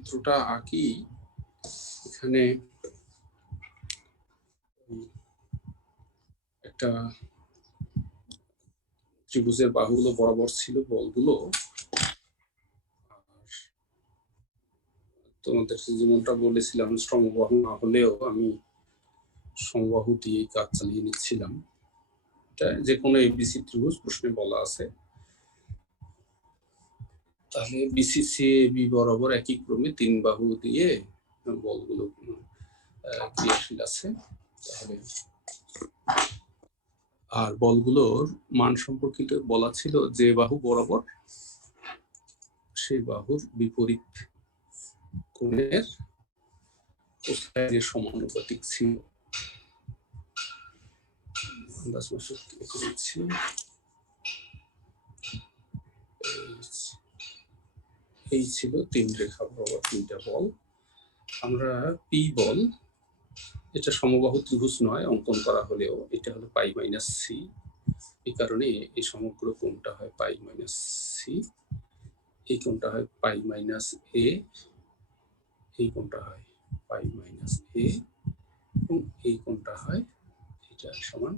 চিত্রটা আঁকি। এখানে একটা ত্রিভুজের বাহুগুলো বরাবর ছিল বলগুলো, আর তোমাদের যেমনটা বলেছিলাম সমবাহু না হলেও আমি সমবাহু দিয়ে কাজ চালিয়ে নিচ্ছিলাম। এটা যে কোনো এবিসি ত্রিভুজ প্রশ্নে বলা আছে। তাহলে বিসিসি বি বরাবর একই ক্রমে 3 বাহু দিয়ে বলগুলো ক্রিয়াশীল আছে। তাহলে আর বলগুলোর মান সম্পর্কিত বলা ছিল যে বাহু বরাবর সেই বাহুর বিপরীত কোণের কোসাইনের সমানুপাতিক ছিল। এই ছিল 3 রেখা বরাবর 3টা বল। আমরা পি বল, এটা সমবাহু ত্রিভুজ নয়, অঙ্কন করা হলেও এটা হলো পাই মাইনাস সি। এই কারণে এই সমগ্র কোণটা হয় পাই মাইনাস সি, এই কোণটা হয় পাই মাইনাস এ, এই কোণটা হয় পাই মাইনাস এ, এবং এই কোণটা হয় এটা সমান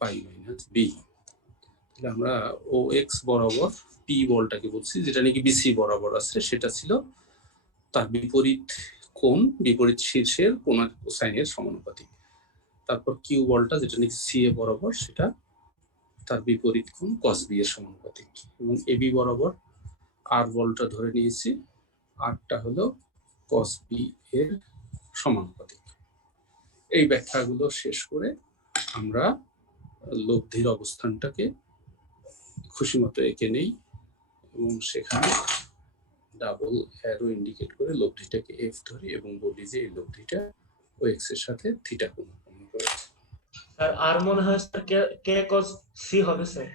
পাই মাইনাস বি। তাহলে আমরা ও এক্স বরাবর পি বলটাকে বলছি, যেটা নাকি বিসি বরাবর আছে, সেটা ছিল তার বিপরীত কোণ, বিপরীত শীর্ষের কোণের কোসাইনের সমানুপাতিক। তারপর কিউ বলটা যেটা নাকি সি এ বরাবর, সেটা তার বিপরীত কোণ কস বি এর সমানুপাতিক। এবং এবি বরাবর আর বলটা ধরে নিয়েছি, আরটা হলো কস বি এর সমানুপাতিক। এই ব্যাখ্যাগুলো শেষ করে আমরা লব্ধির অবস্থানটাকে খুশি মতো এঁকে নেই এবং সেখানে ডাবল অ্যারো ইন্ডিকেট করে লব্ধিটাকে এফ ধরি এবং বলি যে এই লব্ধিটা ও এক্স এর সাথে থিটা কোণ উৎপন্ন করেছে। স্যার আর মনে হয় স্যার কে cos সি হবে স্যার।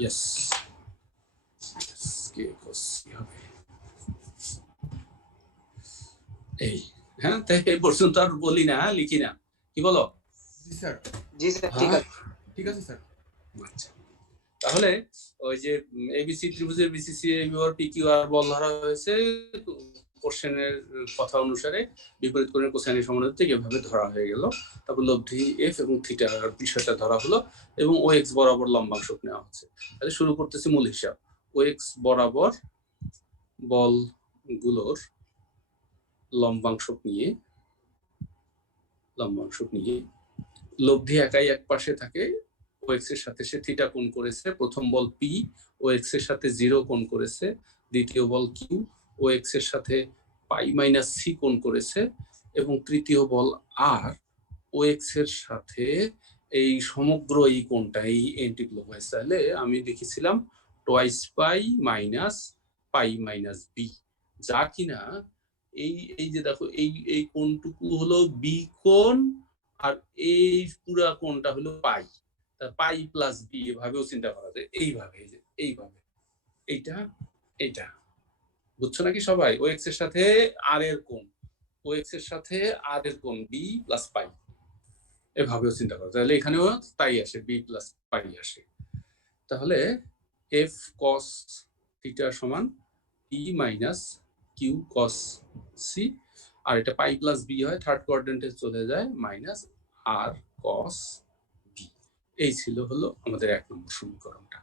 ইয়েস, কে cos সি হবে। এই হ্যাঁ, তাই এই পর্যন্ত আর বলি না, লিখি না, কি বলো? জি স্যার। জি স্যার, ঠিক আছে ঠিক আছে স্যার। আচ্ছা, তাহলে ওই যে এবিসি ত্রিভুজের বিসিসি বিভার পি কিউ আর বল ধরা হয়েছে কোশ্চেনের কথা অনুসারে বিপরীত কোণের কোসাইনের সমানুপাতিক এভাবে ধরা হয়ে গেল। তারপর লব্ধি এফ এবং থিটার বিষয়টা ধরা হলো এবং ও এক্স বরাবর লম্বাংশ নেওয়া হচ্ছে। তাহলে শুরু করতেছি মূল হিসাব। ও এক্স বরাবর বলগুলোর লম্বাংশ নিয়ে লব্ধি একাই এক পাশে থাকে, ও এক্স এর সাথে সে থিটা কোণ করেছে। প্রথম বল পি ও এক্স এর সাথে 0 কোণ করেছে। দ্বিতীয় বল কিউ ও এক্স এর সাথে পাই মাইনাস সি কোণ করেছে। এবং তৃতীয় বল আর ও এক্স এর সাথে এই সমগ্র এই কোণটা, এই এন্টিক্লোকওয়াইজ, তাহলে আমি লিখেছিলাম টোয়াইস পাই মাইনাস বি, যা কিনা এই যে দেখো এই কোণটুকু হলো বি কোণ, আর এই পুরা কোণটা হলো পাই, পাই প্লাস বি, এভাবেও চিন্তা করা যায়। এইভাবে এইটা বুঝছো নাকি সবাই? ও এক্স এর সাথে আর এর কোণ, ও এক্স এর সাথে আর এর কোণ বি প্লাস পাই, এভাবেও চিন্তা করা যায়। তাহলে এখানেও তাই আসে, বি প্লাস পাই আসে। তাহলে এফ কস থিটা সমান P minus Q cos C, আর এটা পাই প্লাস বি হয়, থার্ড কোয়াড্রেন্টে চলে যায় মাইনাস আর কস বি। এই ছিল হলো আমাদের 1 নম্বর সমীকরণটা।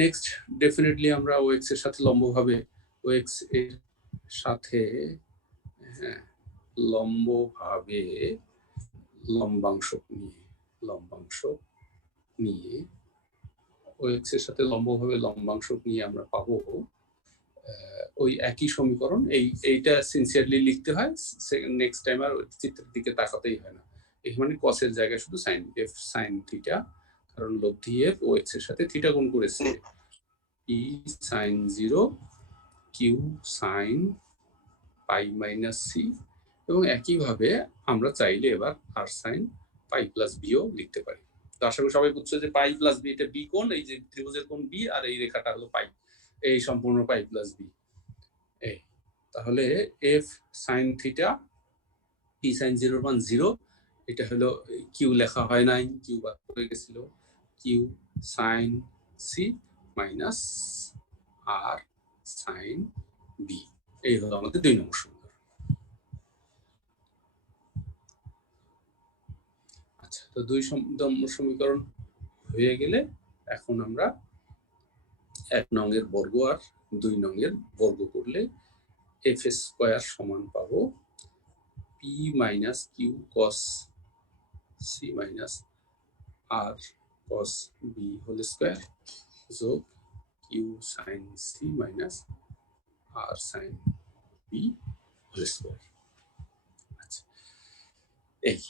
নেক্সট, ডেফিনেটলি আমরা ও এক্স এর সাথে লম্বভাবে ও এক্স এর সাথে লম্বভাবে লম্বাংশ নিয়ে ও এক্স এর সাথে লম্বভাবে লম্বাংশ নিয়ে আমরা পাবো ওই একই সমীকরণ। এইটা সিনসিয়ারলি লিখতে হয়, নেক্সট টাইম আর চিত্রের দিকে তাকাতেই হয় না। এখানে কসের জায়গায় শুধু সাইন, এফ সাইন থিটা, কারণ লব্ধি এফ ও এক্স এর সাথে থিটা কোণ করেছে, P sine 0 Q sine pi minus C. এবং একইভাবে আমরা চাইলে এবার আর সাইন পাই প্লাস বিও লিখতে পারি। তো আশা করি সবাই বুঝছো যে পাই প্লাস বি এটা বি কোণ, এই যে ত্রিভুজের কোণ বি, আর এই রেখাটা হলো পাই, এই সম্পূর্ণ পাই প্লাস বি। এই তাহলে F sine theta P sine 0 মান 0, এটা হলো কিউ লেখা হয় নাই, কিউ বাদ পড়ে গেছিল, Q sine C minus R sine B. এই হলো আমাদের 2 নম্বর সমীকরণ। আচ্ছা, তো 2 নম্বর সমীকরণ হয়ে গেলে এখন আমরা 1 নংয়ের বর্গ আর 2 নংয়ের বর্গ করলে এফ স্কয়ার সমান পাবো P minus Q cos C minus R cos B whole square যোগ Q sine C minus R sine B whole square. আচ্ছা, এই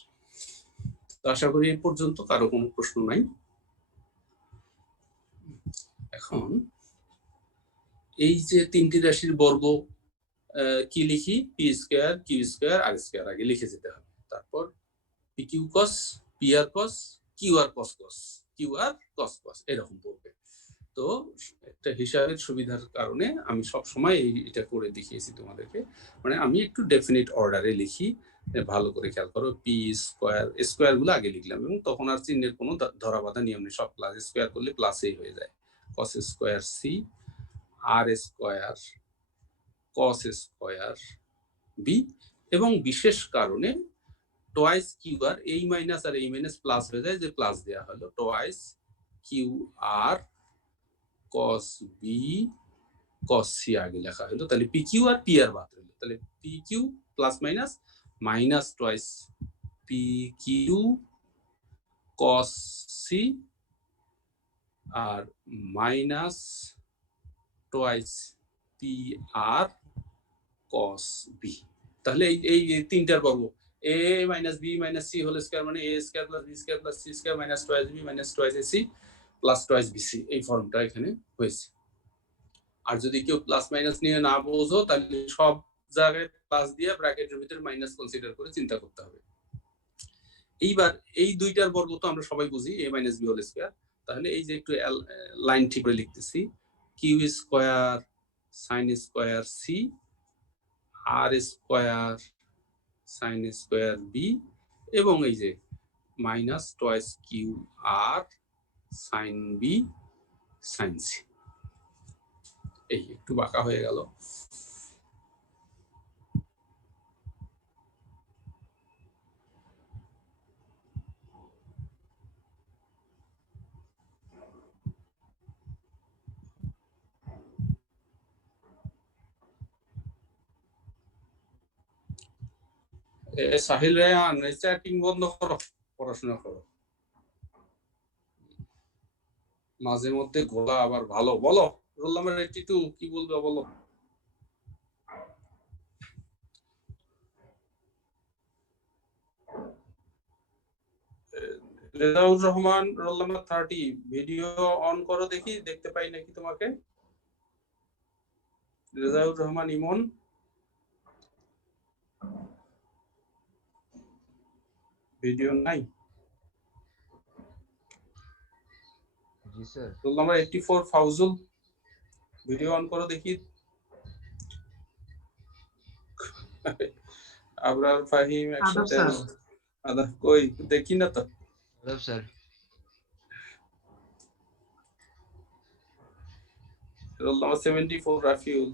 তো আশা করি এই পর্যন্ত কারো কোনো প্রশ্ন নাই। এখন এই যে 3টি রাশির বর্গ কি লিখি, পি স্কয়ার কিউ স্কয়ার আর স্কয়ার আগে লিখে যেতে হবে, তারপর পি কিউ কস, পি আর কস, কিউ আর কস কস, কিউ আর কস কস এরকম পড়বে। তো একটা হিসাবের সুবিধার কারণে আমি সব সময় এটা করে দেখিয়েছি তোমাদেরকে, মানে আমি একটু ডেফিনিট অর্ডারে লিখি, ভালো করে খেয়াল করো। পি স্কয়ার স্কয়ার গুলো আগে লিখলাম এবং তখন আর চিহ্নের কোনো ধরা বাঁধা নিয়ম নেই, সব প্লাস স্কয়ার করলে প্লাসেই হয়ে যায়। কস স্কয়ার সি আর স্কয়ার কস স্কয়ার বি, এবং বিশেষ কারণে টোয়াইস কিউ আর এই মাইনাস আর এই মাইনাস প্লাস হয়ে যায়, যে প্লাস দেওয়া হলো twice Q R cos B cos C আগে লেখা হলো, তাহলে পি কিউ আর পি আর বাদ হলো, তাহলে P Q plus minus minus twice P Q cos C আর minus twice P R cos B. তাহলে এই 3টার বর্গ A minus B minus C whole square মানে A square plus B square plus C square minus twice B minus twice AC plus twice BC, এই ফর্মটা এখানে হয়েছে। আর যদি কেউ প্লাস মাইনাস নিয়ে না বোঝো তাহলে সব জায়গায় প্লাস দিয়ে ব্র্যাকেটের ভিতরে মাইনাস কনসিডার করে চিন্তা করতে হবে। এইবার এই 2টার বর্গ তো আমরা সবাই বুঝি, A minus B whole square. তাহলে এই যে একটু লাইন ঠিক করে লিখতেছি, Q square sine square C R square sine square B, এবং এই যে minus twice Q R sine B sine C. এই একটু বাঁকা হয়ে গেল। সাহিল রায়ান, চ্যাটিং বন্ধ করো, পড়াশোনা করো। মাঝে মধ্যে গোলা আবার ভালো। বলো রোল নাম্বার 82 কি বলবে বলো। Rezaur Rahman roll number 30, video on করো দেখি, দেখতে পাই নাকি তোমাকে। রেজাউর রহমান ইমন, ভিডিও নাই। জি sir. Roll number 84 Fauzul, video on করো দেখি। আবরার ফাহিম একসাথে আদা কই দেখি না তো। আদাব স্যার। Roll number 74 Rafiul.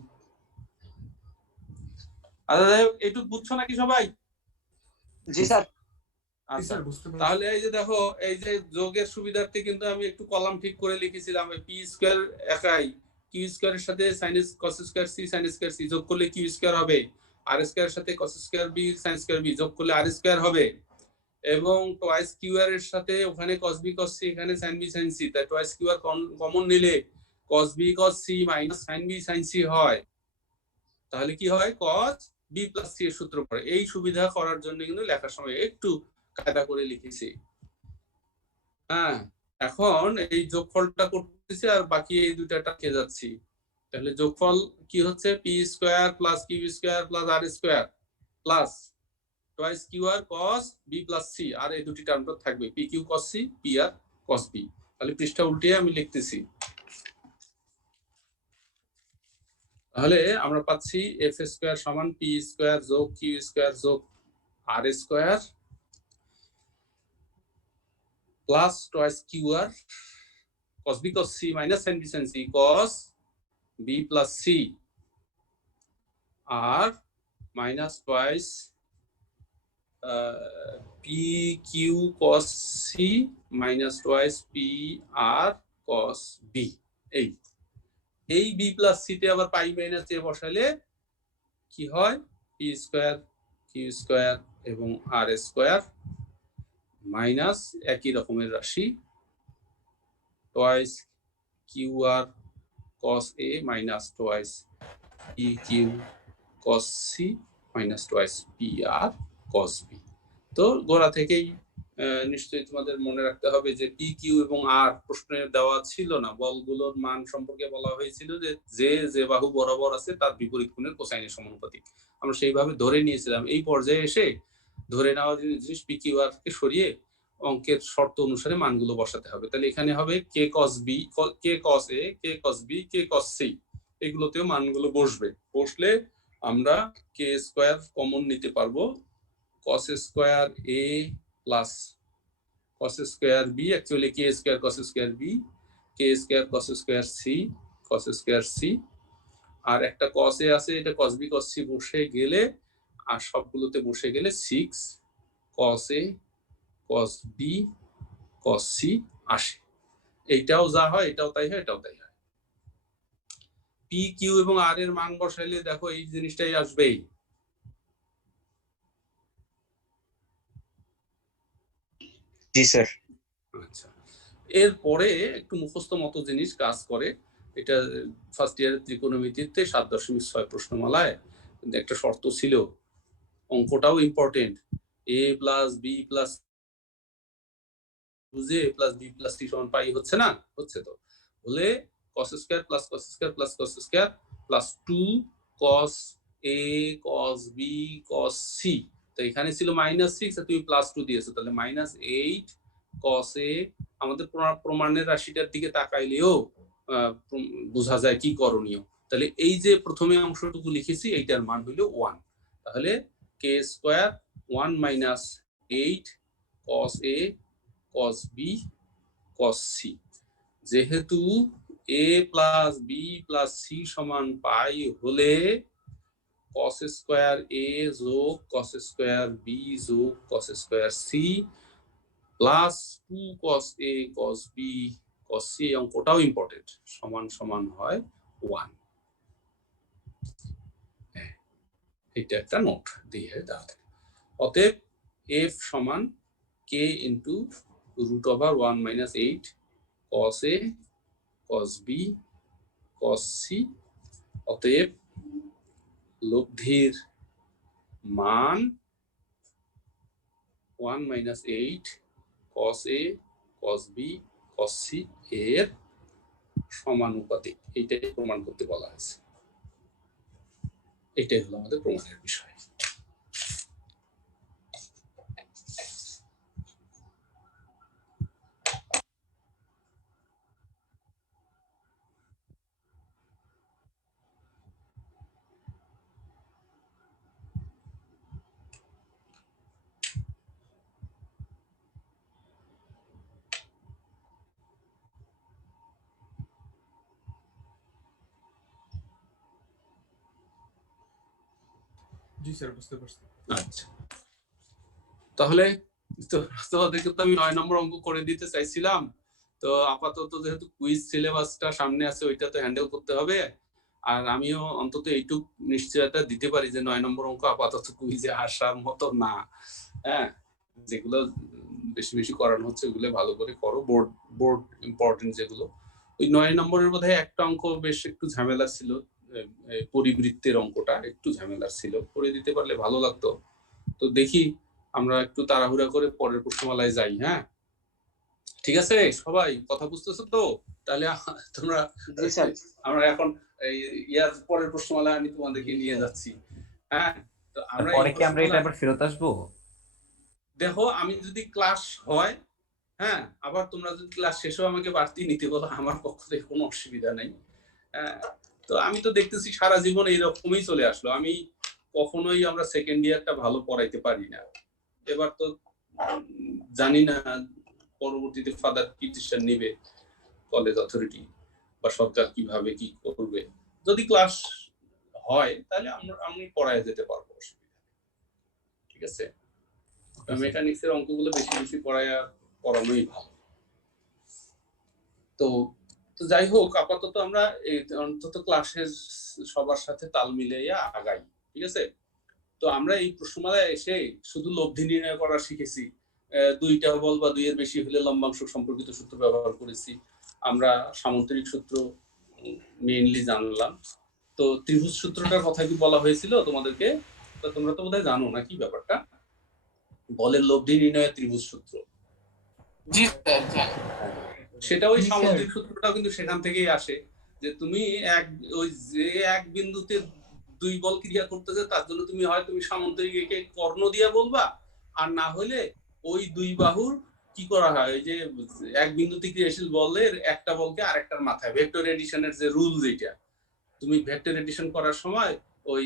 আচ্ছা যাই হোক, এইটুকু বুঝছো নাকি সবাই? জি স্যার। আচ্ছা তাহলে এই যে দেখো, এই যে যোগের সুবিধার্থে কিন্তু আমি একটু কলাম ঠিক করে লিখেছিলাম। পি স্কয়ার একাই, কিউ স্কয়ারের সাথে sine cos square C sine square C যোগ করলে কিউ স্কয়ার হবে, আর স্কয়ারের সাথে cos square B sine square B যোগ করলে আর স্কয়ার হবে, এবং টোয়াইস কিউ আর এর সাথে ওখানে কস বি কস সি এখানে সাইন বি সাইন সি, তাই টোয়াইস কিউ আর কমন নিলে cos B cos C minus sine B sine C হয়। তাহলে কি হয়, কস বি প্লাস সি এর সূত্র পড়ে। এই সুবিধা করার জন্য কিন্তু লেখার সময় একটু কায়দা করে লিখেছি। হ্যাঁ, এখন এই যোগফলটা করতেছি আর বাকি এই দুটাটা কে যাচ্ছি। তাহলে যোগফল কি হচ্ছে, P square plus Q square plus R square plus twice Q R cos B plus C, আর এই দুটি টার্ম থাকবে P Q cos C P R cos B. তাহলে পৃষ্ঠা উল্টিয়ে আমি লিখতেছি। তাহলে আমরা পাচ্ছি এফ স্কয়ার সমান পি স্কয়ার যোগ কিউ স্কয়ার যোগ R square plus twice Q R cos b cos c minus sin b sin c cos b plus c আর minus twice P Q cos C minus twice P R cos B. এই B plus সিতে আবার পাই minus এ বসালে কি হয়, P square Q square এবং আর square minus একই রকমের রাশি twice Q R cos A minus twice P Q cos C minus twice P R cos B. তো গোড়া থেকেই নিশ্চয়ই তোমাদের মনে রাখতে হবে যে পি কিউ এবং আর প্রশ্নে দেওয়া ছিল না, বলগুলোর মান সম্পর্কে বলা হয়েছিল যে যে বাহু বরাবর আছে তার বিপরীত কোণের কোসাইনের সমানুপাতিক। আমরা সেইভাবে ধরে নিয়েছিলাম। এই পর্যায়ে এসে ধরে নেওয়া জিনিস পি কিউ আর কে সরিয়ে অঙ্কের শর্ত অনুসারে মানগুলো বসাতে হবে। তাহলে এখানে হবে কে কস বি, কে কস এ, কে কস বি, কে কস সি, এগুলোতেও মানগুলো বসবে। বসলে আমরা কে স্কোয়ার কমন নিতে পারবো, cos square a plus cos square b, actually k square cos square b, k square cos square c, cos square c, আর একটা cos a আছে, এটা cos b cos c বসে গেলে আর সবগুলোতে বসে গেলে 6 cos a cos b cos c আসে। এইটাও যা হয় এটাও তাই হয়, এটাও তাই হয়। p q এবং r এর মান বসাইলে দেখো এই জিনিসটাই আসবেই। জি স্যার। আচ্ছা, এরপরে একটু মুখস্থ মতো জিনিস কাজ করে। এটা ফার্স্ট ইয়ারের ত্রিকোণমিতিতে 7.6 প্রশ্নমালায় একটা শর্ত ছিল, অঙ্কটাও ইম্পর্টেন্ট। এ প্লাস বি প্লাস বুঝে এ প্লাস বি প্লাস সি সমান পাই হচ্ছে না, হচ্ছে তো, বলে cos square plus cos square plus cos square plus 2 cos a cos b cos c। তো এখানে ছিল -6 আর তুমি +2 দিয়েছো, তাহলে -8 cos a। আমাদের প্রমাণের রাশিটার দিকে তাকাইলেও বোঝা যায় কি করণীয়। তাহলে এই যে প্রথমে অংশটুকু লিখেছি এইটার মান হলো 1। তাহলে k square 1 - 8 cos a cos b cos c। যেহেতু a plus b plus c সমান পাই হলে cos স্কয়ার a যোগ cos স্কয়ার b যোগ cos square c plus 2 cos a cos b cos c, অঙ্কটাও ইম্পর্টেন্ট, সমান সমান হয় 1। এটা একটা নোট দিয়ে দেওয়া থাকে। অতএব f সমান k into √1 - 8 cos a cos b cos c। অতএব লব্ধির মান 1 - 8 cos a cos b cos c এর সমানুপাতিক। এইটাই প্রমাণ করতে বলা হয়েছে। এটাই হলো আমাদের প্রমাণের বিষয়। জি স্যার, বুঝতে পারছি। আচ্ছা, তাহলে তোমাদেরকে তো আমি 9 নম্বর অঙ্ক করে দিতে চাইছিলাম। তো আপাতত যেহেতু কুইজ সিলেবাসটা সামনে আছে ওইটা তো হ্যান্ডেল করতে হবে। আর আমিও অন্তত এইটুক নিশ্চয়তা দিতে পারি যে 9 নম্বর অঙ্ক আপাতত কুইজে আসার মতো না। হ্যাঁ, যেগুলো বেশি বেশি করানো হচ্ছে ওগুলো ভালো করে করো। বোর্ড ইম্পর্টেন্ট যেগুলো। ওই 9 নম্বরের বোধহয় একটা অঙ্ক বেশ একটু ঝামেলা ছিল, পরিবৃত্তের অঙ্কটা একটু ঝামেলা ছিল, করে দিতে পারলে ভালো লাগতো। তো দেখি আমরা একটু তাড়াহুড়া করে পরের প্রশ্নমালায় যাই। হ্যাঁ, ঠিক আছে, সবাই কথা বুঝতেছো তো? তাহলে তোমরা, আমরা এখন ইয়ার পরের প্রশ্নমালায় আমি তোমাদেরকে নিয়ে যাচ্ছি। হ্যাঁ, তো আমরা পরে কি আমরা এটা আবার ফেরত আসবো? দেখো, আমি যদি ক্লাস হয়, হ্যাঁ, আবার তোমরা যদি ক্লাস শেষেও আমাকে বাড়তি নিতে বলো, আমার পক্ষ থেকে কোনো অসুবিধা নাই। হ্যাঁ, তো আমি তো দেখতেছি সারা জীবন এইরকমই চলে আসলো। আমি কখনোই আমরা সেকেন্ড ইয়ারটা ভালো পড়াইতে পারি না। এবার তো জানি না পরবর্তীতে ফাদার কি ডিসিশন নেবে কলেজ অথরিটি বা সরকার কিভাবে কি করবে। যদি ক্লাস হয় তাহলে আমি পড়ায় যেতে পারবো, অসুবিধা নেই। ঠিক আছে, মেকানিক্সের অঙ্কগুলো বেশি বেশি পড়ানোই ভালো। তো তো যাই হোক, আপাতত আমরা অন্তত ক্লাসের সবার সাথে তাল মিলাইয়া আগাই। ঠিক আছে, তো আমরা এই প্রশ্নমালায় এসে শুধু লব্ধি নির্ণয় করা শিখেছি, দুইটা বল বা দুইয়ের বেশি হলে লম্বাংশ সম্পর্কিত সূত্র ব্যবহার করেছি, আমরা সামন্তরিক সূত্র মেইনলি জানলাম। তো ত্রিভুজ সূত্রটার কথা কি বলা হয়েছিল তোমাদেরকে? তো তোমরা তো বোধহয় জানো নাকি ব্যাপারটা, বলের লব্ধি নির্ণয়ের ত্রিভুজ সূত্র। জি স্যার। সেটা ওই সামন্তরিক সূত্রটা কিন্তু সেখান থেকেই আসে, যে তুমি ওই যে এক বিন্দুতে দুই বল ক্রিয়া করতেছে, তার জন্য তুমি হয় তুমি সামন্তরিক একে কর্ণ দিয়ে বলবা, আর না হলে ওই দুই বাহুর কি করা হয়, ওই যে এক বিন্দুতে ক্রিয়াশীল বলের একটা বলকে আরেকটার মাথায়, ভেক্টর এডিশনের যে রুল, যেটা তুমি ভেক্টর এডিশন করার সময় ওই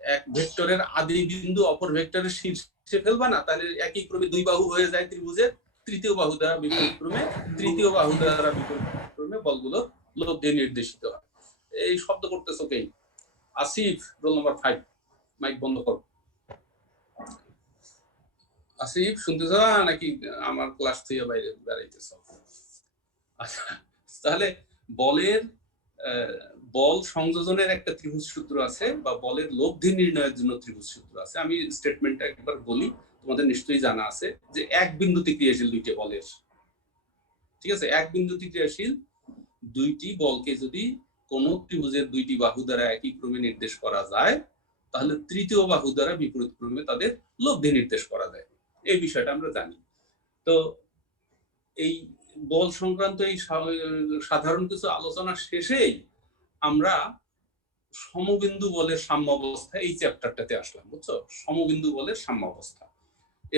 এক ভেক্টরের আদি বিন্দু অপর ভেক্টরের শীর্ষে ফেলবা না, তাহলে একই ক্রমে দুই বাহু হয়ে যায় ত্রিভুজের, তৃতীয় বাহু দ্বারা বিপরীত ক্রমে, তৃতীয় বাহু দ্বারা বিপরীত ক্রমে বলগুলো লব্ধি নির্দেশিত হয়। এই শব্দ করতেছো কে? আসিফ, রোল নাম্বার 5, মাইক বন্ধ করো। আসিফ শুনতেছ নাকি আমার ক্লাস থেকে বাইরে বেড়াইতেছ? আচ্ছা, তাহলে বলের বল সংযোজনের একটা ত্রিভুজ সূত্র আছে, বা বলের লব্ধি নির্ণয়ের জন্য ত্রিভুজ সূত্র আছে। আমি স্টেটমেন্টটা একবার বলি, তোমাদের নিশ্চয়ই জানা আছে যে এক বিন্দুতে ক্রিয়াশীল দুইটি বলের, ঠিক আছে, এক বিন্দুতে ক্রিয়াশীল দুইটি বলকে যদি কোন ত্রিভুজের দুইটি বাহু দ্বারা একই ক্রমে নির্দেশ করা যায়, তাহলে তৃতীয় বাহু দ্বারা বিপরীত ক্রমে তাদের লব্ধি নির্দেশ করা যায়। এই বিষয়টা আমরা জানি। তো এই বল সংক্রান্ত এই সাধারণ কিছু আলোচনা শেষেই আমরা সমবিন্দু বলের সাম্যাবস্থা এই চ্যাপ্টারটাতে আসলাম, বুঝছো? সমবিন্দু বলের সাম্যাবস্থা,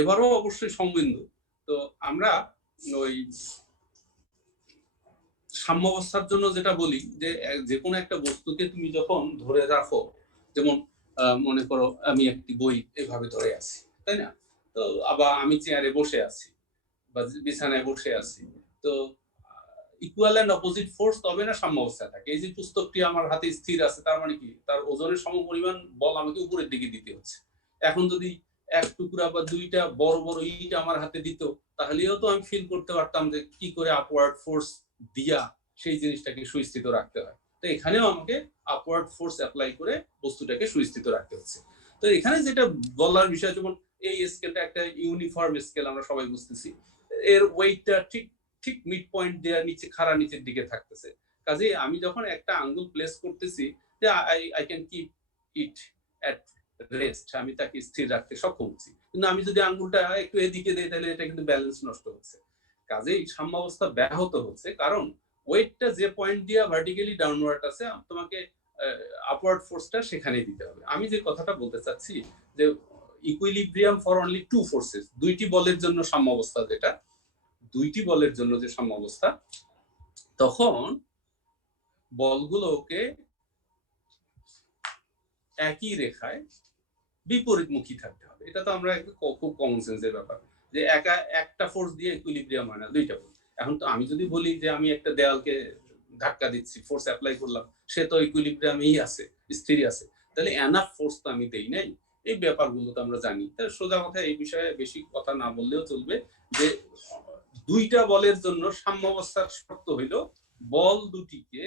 এবারও অবশ্যই সমবিন্দু। তো আমরা ওই সাম্যাবস্থার জন্য যেটা বলি, যে কোনো একটা বস্তুকে তুমি যখন ধরে রাখো, যেমন মনে করো আমি একটি বই এভাবে ধরে আছি, তাই না? তো আবার আমি চেয়ারে বসে আছি বা বিছানায় বসে আছি, তো ইকুয়াল এন্ড অপোজিট ফোর্স তবে না সাম্যাবস্থায় থাকে। এই যে পুস্তকটি আমার হাতে স্থির আছে, তার মানে কি তার ওজনের সমপরিমাণ বল আমাকে উপরের দিকে দিতে হচ্ছে। এখন যদি এক টুকরা বা দুইটা বড় বড় ইট আমার হাতে দিত, তাহলেও তো আমি ফিল করতে পারতাম যে কি করে আপওয়ার্ড ফোর্স দিয়া সেই জিনিসটাকে সুস্থিত রাখতে হয়। তো এখানেও আমাকে আপওয়ার্ড ফোর্স অ্যাপ্লাই করে বস্তুটাকে সুস্থিত রাখতে হচ্ছে। তো এখানে যেটা বলার বিষয়, যেমন এই স্কেলটা একটা ইউনিফর্ম স্কেল, আমরা সবাই বুঝতেছি, এর ওয়েটটা ঠিক ঠিক মিড পয়েন্ট দেওয়ার নিচে, খাড়া নিচের দিকে থাকতেছে। কাজে আমি যখন একটা আঙ্গুল প্লেস করতেছি, যে I can keep it at rest, আমি তাকে স্থির রাখতে সক্ষম হচ্ছি। কিন্তু আমি যদি আঙ্গুলটা একটু এদিকে দিই, তাহলে এটা কিন্তু ব্যালেন্স নষ্ট হচ্ছে। কাজেই সাম্যাবস্থা ব্যাহত হচ্ছে, কারণ ওয়েটটা যে পয়েন্ট দিয়ে ভার্টিক্যালি ডাউনওয়ার্ড আছে, তোমাকে আপওয়ার্ড ফোর্সটা সেখানেই দিতে হবে। আমি যে কথাটা বলতে চাচ্ছি, যে equilibrium for only two forces, দুইটি বলের জন্য সাম্যাবস্থা, যেটা দুইটি বলের জন্য যে সাম্যাবস্থা, তখন বলগুলোকে একই রেখায় বিপরীতমুখী থাকতে হবে। এটা তো আমরা খুব কমন সেন্সের ব্যাপার, যে একটা ফোর্স দিয়ে ইকুইলিব্রিয়াম হয় না, দুইটা ফোর্স। এখন তো আমি যদি বলি যে আমি একটা দেয়ালকে ধাক্কা দিচ্ছি, ফোর্স অ্যাপ্লাই করলাম, সে তো ইকুইলিব্রিয়ামেই আছে, স্থির আছে, তাহলে এনাফ ফোর্স তো আমি দেই নাই। এই ব্যাপারগুলো তো আমরা জানি। তাহলে সোজা কথা, এই বিষয়ে বেশি কথা না বললেও চলবে, যে দুইটা বলের জন্য সাম্যাবস্থার শর্ত হইল বল দুটিকে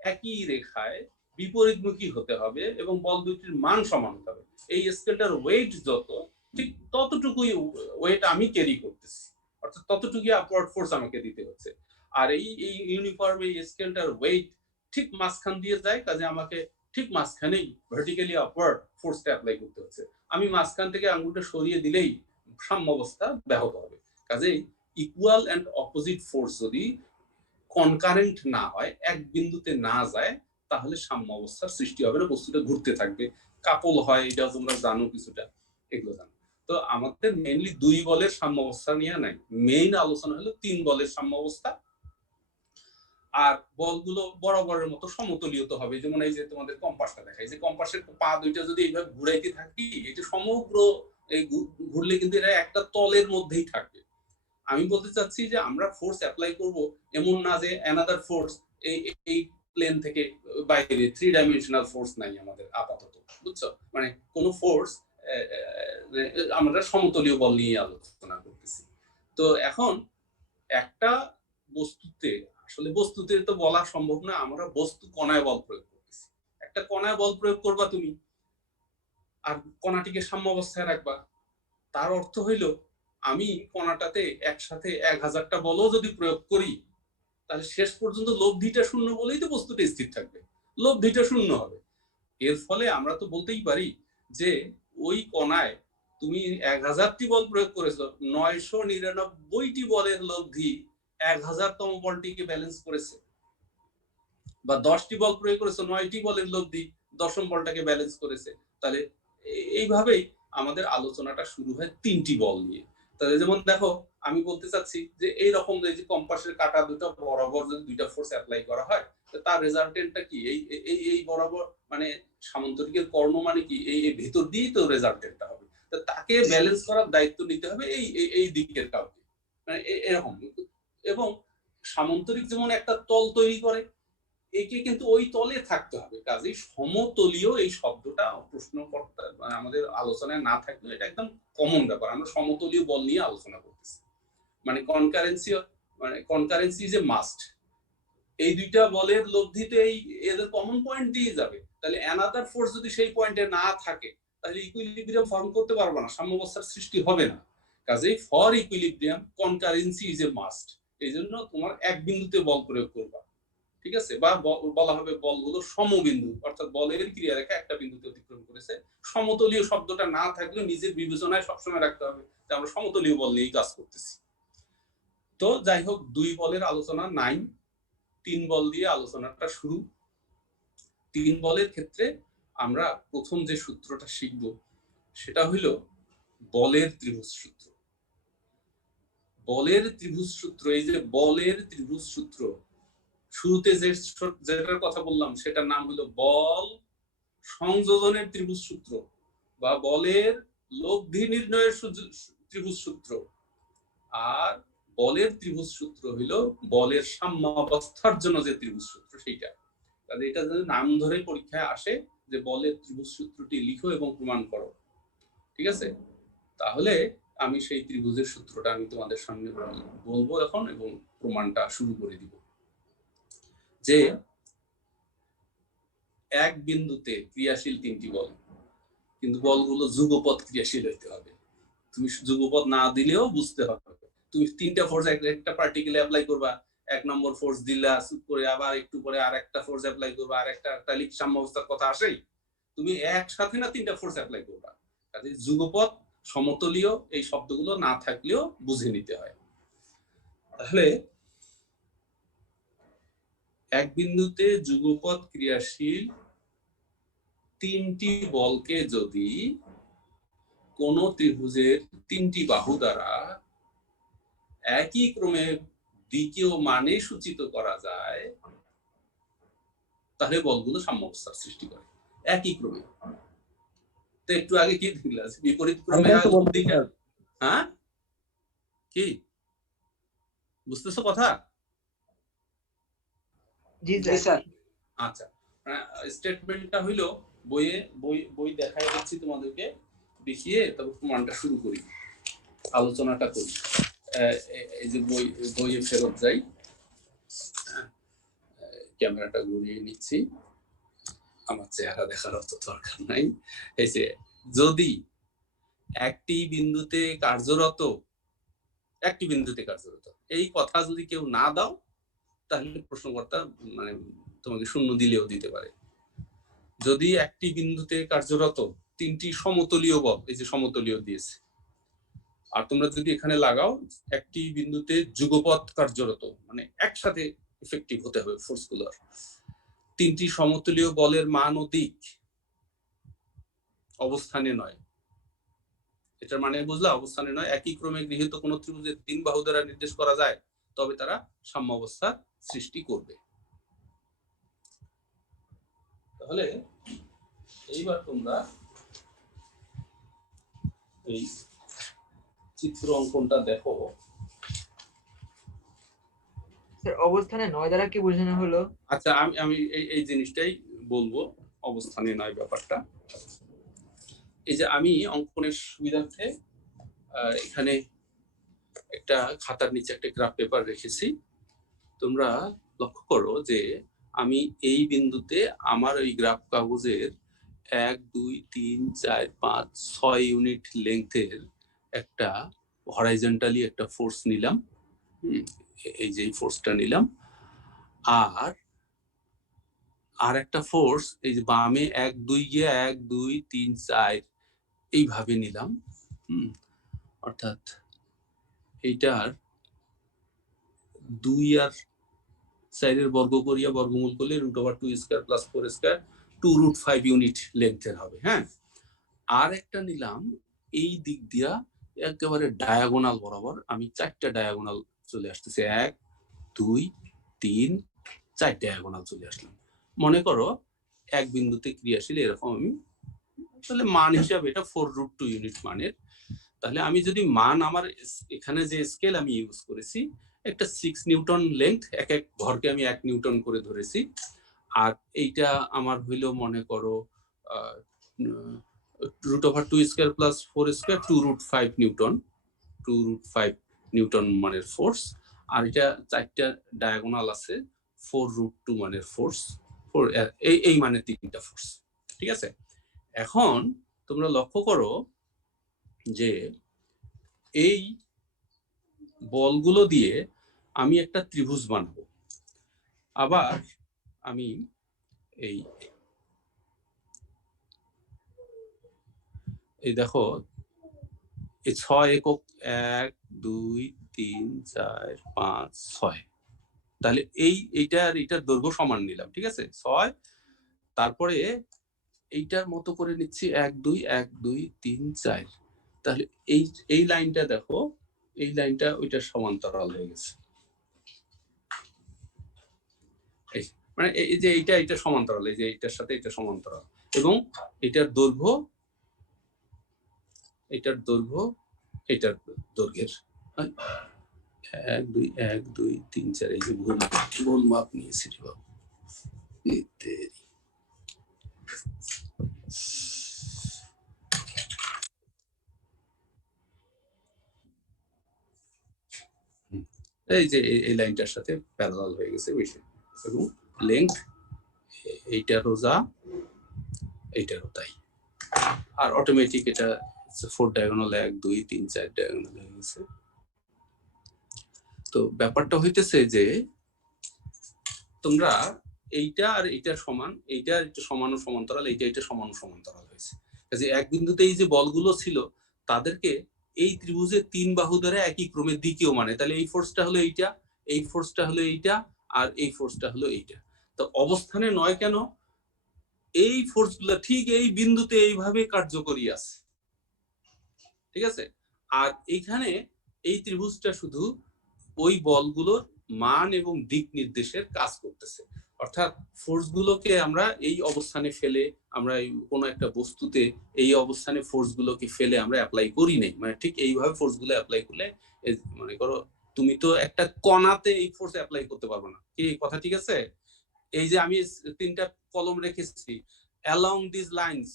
একই রেখায় বিপরীতমুখী হতে হবে এবং বল দুটির মান সমান হতে হবে। এই স্কেলটার ওয়েট যত, ঠিক ততটুকুই ওয়েট আমি ক্যারি করতেছি, অর্থাৎ ততটুকুই আপওয়ার্ড ফোর্স আমাকে দিতে হচ্ছে। আর এই ইউনিফর্ম এই স্কেলটার ওয়েট ঠিক মাঝখান দিয়ে যায়, কাজে আমাকে ঠিক মাঝখানেই ভার্টিক্যালি আপওয়ার্ড ফোর্সটা অ্যাপ্লাই করতে হচ্ছে। আমি মাঝখান থেকে আঙ্গুলটা সরিয়ে দিলেই সাম্যাবস্থা ব্যাহত হবে। কাজেই ইকুয়াল এন্ড অপোজিট ফোর্স যদি কনকারেন্ট না হয়, এক বিন্দুতে না যায়, তাহলে সাম্যাবস্থার সৃষ্টি হবে না, বস্তুটা ঘুরতে থাকবে, কাপল হয়, এটা তোমরা জানো কিছুটা, এগুলো জানো। তো আমাদের মেইনলি দুই বলের সাম্যাবস্থা নিয়ে নাই, মেইন আলোচনা হলো তিন বলের সাম্যাবস্থা। আর বলগুলো বরাবরের মতো সমতলীয় হবে, যেমন এই যে তোমাদের কম্পাসটা দেখাই, যে কম্পাসের পা দুইটা যদি এইভাবে ঘুরাইতে থাকি, এটা সমগ্র এই ঘুরলে কিন্তু এটা একটা তলের মধ্যেই থাকবে। আমি বলতে চাচ্ছি যে আমরা ফোর্স অ্যাপ্লাই করব, এমন না যে অ্যানাদার ফোর্স এই প্লেন থেকে বাইরে, 3 ডাইমেনশনাল ফোর্স নাই আমাদের আপাতত, বুঝছো? মানে কোনো ফোর্স, আমরা সমতলীয় বল নিয়ে আলোচনা করতেছি। তো এখন একটা বস্তুতে, আসলে বস্তুতে তো বলা সম্ভব না, আমরা বস্তু কণায় বল প্রয়োগ করতেছি। একটা কণায় বল প্রয়োগ করবা তুমি, আর কণাটিকে সাম্যাবস্থায় রাখবা। তার অর্থ হইল আমি কণাটাতে একসাথে 1000টা বলও যদি প্রয়োগ করি, তাহলে শেষ পর্যন্ত লব্ধিটা শূন্য বলেই তো বস্তুটা স্থির থাকবে, লব্ধিটা শূন্য হবে। এর ফলে আমরা তো বলতেই পারি যে ওই কণায় তুমি 1000টি বল প্রয়োগ করেছো, 999টি বলের লব্ধি 1000তম বলটিকে ব্যালেন্স করেছে, বা 10টি বল প্রয়োগ করেছো, 9টি বলের লব্ধি 10ম বলটাকে ব্যালেন্স করেছে। তাহলে এইভাবেই আমাদের আলোচনাটা শুরু হয় 3টি বল নিয়ে। তাহলে যেমন দেখো, আমি বলতে চাচ্ছি যে এইরকম যে কম্পাসের কাঁটা দুটো বরাবর যদি 2টা ফোর্স অ্যাপ্লাই করা হয়, তার রেজাল্টেন্টটা কি? এই বরাবর মানে সামান্তরিকের কর্ণ মানে কি? এই ভেতর দিয়েই তো রেজাল্টেন্টটা হবে। তো তাকে ব্যালেন্স করার দায়িত্ব নিতে হবে এই দিকের কাউকে, মানে এরকম। এবং সামান্তরিক যেমন একটা তল তৈরি করে, একে কিন্তু ওই তলে থাকতে হবে। কাজেই সমতলীয় এই শব্দটা প্রশ্নকর্তা মানে আমাদের আলোচনায় না থাকলে এটা একদম কমন ব্যাপার। আমরা সমতলীয় বল নিয়ে আলোচনা করতেছি, মানে কনকারেন্সি যে মাস্ট। এই দুইটা বলের লব্ধিতে এদের কমন পয়েন্ট দিয়ে যাবে। তাহলে অ্যানাদার ফোর্স যদি সেই পয়েন্টে না থাকে, তাহলে ইকুইলিব্রিয়াম ফর্ম করতে পারবে না, সাম্যাবস্থার সৃষ্টি হবে না। কাজেই for equilibrium concurrency is a must. এই জন্য তোমার এক বিন্দুতে বল প্রয়োগ করবা, ঠিক আছে? বা বলা হবে বলগুলো সমবিন্দু, অর্থাৎ বলের ক্রিয়ারেখা একটা বিন্দুতে অতিক্রম করেছে। সমতলীয় শব্দটা না থাকলেও নিজের বিবেচনায় সবসময় রাখতে হবে যে আমরা সমতলীয় বল নিয়েই কাজ করতেছি। তো যাই হোক, 2 বলের আলোচনা নাই, 3 বল দিয়ে আলোচনাটা শুরু। 3 বলের ক্ষেত্রে আমরা প্রথম যে সূত্রটা শিখব সেটা হইল বলের ত্রিভুজ সূত্র। বলের ত্রিভুজ সূত্র, এই যে বলের ত্রিভুজ সূত্র, শুরুতে যেটার কথা বললাম সেটার নাম হলো বল সংযোজনের ত্রিভুজ সূত্র, বা বলের লব্ধি নির্ণয়ের ত্রিভুজ সূত্র। আর বলের ত্রিভুজ সূত্র হইল বলের সাম্যাবস্থার জন্য যে ত্রিভুজ সূত্র, সেইটা। তাহলে এটা যদি নাম ধরে পরীক্ষায় আসে যে বলের ত্রিভুজ সূত্রটি লিখো এবং প্রমাণ করো, ঠিক আছে? তাহলে আমি সেই ত্রিভুজের সূত্রটা আমি তোমাদের সামনে বলবো এখন, এবং প্রমাণটা শুরু করে দিব। যে এক বিন্দুতে ক্রিয়াশীল 3টি বল, কিন্তু বলগুলো যুগপৎ ক্রিয়াশীল হইতে হবে। তুমি যুগপৎ না দিলেও বুঝতে হবে। তুমি 3টা ফোর্স একটা পার্টিকেলে অ্যাপ্লাই করবা, 1 নম্বর ফোর্স দিলা, চুপ করে আবার একটু পরে আরেকটা ফোর্স অ্যাপ্লাই করবা, আরেকটা তালিক সাম্যাবস্থার কথা আসেই। তুমি একসাথে না 3টা ফোর্স অ্যাপ্লাই করবা। কাজে যুগপৎ, সমতলীয় এই শব্দগুলো না থাকলেও বুঝে নিতে হয়। তাহলে এক বিন্দুতে যুগপৎ ক্রিয়াশীল 3টি বলকে যদি কোন ত্রিভুজের 3টি বাহু দ্বারা একই ক্রমে দ্বিতীয় মানে সূচিত করা যায়, তাহলে বলগুলো সাম্যাবস্থার সৃষ্টি করে একই ক্রমে। তো একটু আগে কি দেখলাম, বিপরীত ক্রমে। হ্যাঁ, কি বুঝতেছো কথা? জি স্যার। আচ্ছা, স্টেটমেন্টটা হইলো বই দেখাই দিচ্ছি তোমাদেরকে, দেখিয়ে তারপর প্রমাণটা শুরু করি, আলোচনাটা করি। এই যে বইয়ে ফেরত যাই, ক্যামেরাটা ঘুরিয়ে নিচ্ছি, আমার চেহারা দেখার অত দরকার নাই। এই যে যদি একটি বিন্দুতে কার্যরত এই কথা যদি কেউ না দাও, তাহলে প্রশ্নকর্তা মানে তোমাকে শূন্য দিলেও দিতে পারে। যদি একটি বিন্দুতে কার্যরত 3টি সমতলীয় বল, এই যে সমতলীয় দিয়েছে, আর তোমরা যদি এখানে লাগাও একটি বিন্দুতে যুগপৎ কার্যরত, মানে একসাথে ইফেক্টিভ হতে হবে ফোর্সগুলোর, 3টি সমতলীয় বলের মান ও দিক অবস্থানে নয়। এটার মানে বুঝলা? অবস্থানে নয়, একই ক্রমে গৃহীত কোন ত্রিভুজের 3 বাহু দ্বারা নির্দেশ করা যায়, তবে তারা সাম্যাবস্থার সৃষ্টি করবে। তাহলে এইবার তোমরা এই চিত্র অঙ্কনটা দেখো। স্যার অবস্থানে 9 দ্বারা কি বোঝানো হলো? আচ্ছা, আমি এই জিনিসটাই বলবো, অবস্থানে নয় ব্যাপারটা। এই যে আমি অঙ্কনের সুবিধার্থে এখানে একটা খাতার নিচে একটা গ্রাফ পেপার রেখেছি। তোমরা লক্ষ্য করো যে আমি এই বিন্দুতে আমার ওই গ্রাফ কাগজের 1 2 3 4 5 6 ইউনিট লেংথের একটা হরাইজন্টালি একটা ফোর্স নিলাম। এই যে ফোর্সটা নিলাম, আর একটা ফোর্স এই যে বামে 1 2 গিয়ে 1 2 3 4 এইভাবে নিলাম। অর্থাৎ এইটার 2 আর 4 এর বর্গ করিয়া বর্গমূল করলে √2² + 4² 2√5 ইউনিট লেন্থের হবে। হ্যাঁ, আর একটা নিলাম এই দিক দিয়া একেবারে ডায়াগোনাল বরাবর, আমি 4টা ডায়াগোনাল চলে আসতেছে, 1 2 3 4 ডায়াগোনাল চলে আসলাম। মনে করো এক বিন্দুতে ক্রিয়াশীল এরকম আমি, তাহলে মান হিসাবে এটা 4√2 ইউনিট মানের। তাহলে আমি যদি মান আমার এখানে যে স্কেল আমি ইউজ করেছি একটা 6 নিউটন লেংথ, এক এক ঘরকে আমি 1 নিউটন করে ধরেছি। আর এইটা আমার হইলো মনে করো √2² + 4² 2√5 নিউটন, 2√5 নিউটন মানের ফোর্স। আর এটা 4টা ডায়াগোনাল আছে, 4√2 মানের ফোর্স, এই মানে 3টা ফোর্স। ঠিক আছে, এখন তোমরা লক্ষ্য করো যে এই বলগুলো দিয়ে আমি একটা ত্রিভুজ বানাবো। আবার আমি এই দেখো এই 6 একক 1 2 3 4 5 6, তাহলে এইটার দৈর্ঘ্য সমান নিলাম। ঠিক আছে, 6, তারপরে এইটার মতো করে নিচ্ছি 1 2 1 2 3 4। তাহলে এই লাইনটা দেখো, এই লাইনটা ওইটার সমান্তরাল হয়ে গেছে। মানে এই যে এইটা সমান্তরাল, এই যে এইটার সাথে এটা সমান্তরাল, এবং এটার দৈর্ঘ্য এটার দৈর্ঘ্যের 1 2 1 2 3 4, এই যে ভুল মাপ নিয়েছি রে বাবা। এই যে এই লাইনটার সাথে প্যারালাল হয়ে গেছে বুঝছেন, এবং লেংথ এইটারও যা এইটারও তাই। আর অটোমেটিক এটা 4 ডায়াগোনাল 1 2 3 4 ডায়াগোনাল হয়ে গেছে। তো ব্যাপারটা হইতেছে যে তোমরা এইটা আর এইটা সমান, এইটা একটু সমান ও সমান্তরাল, এইটা সমান ও সমান্তরাল হয়েছে। কাজে এক বিন্দুতে এই যে বলগুলো ছিল তাদেরকে এই ত্রিভুজের 3 বাহু ধরে একই ক্রমে দ্বিতীয় মানে, তাহলে এই ফোর্সটা হলো এইটা, এই ফোর্সটা হলো এইটা, আর এই ফোর্সটা হলো এইটা। তো অবস্থানে নয় কেন, এই ফোর্সগুলো ঠিক এই বিন্দুতে এইভাবে কার্যকরী আছে। ঠিক আছে, আর এইখানে এই ত্রিভুজটা শুধু ওই বলগুলোর মান এবং দিক নির্দেশের কাজ করতেছে। অর্থাৎ ফোর্সগুলোকে আমরা এই অবস্থানে ফেলে, আমরা কোনো একটা বস্তুতে এই অবস্থানে ফোর্সগুলোকে ফেলে আমরা অ্যাপ্লাই করি নাই, মানে ঠিক এইভাবে ফোর্সগুলো অ্যাপ্লাই করলে, মনে করো তুমি তো একটা কণাতে এই ফোর্স অ্যাপ্লাই করতে পারবে না, কি কথা ঠিক আছে? এই যে আমি 3টা কলম রেখেছি, অ্যালং দিস লাইনস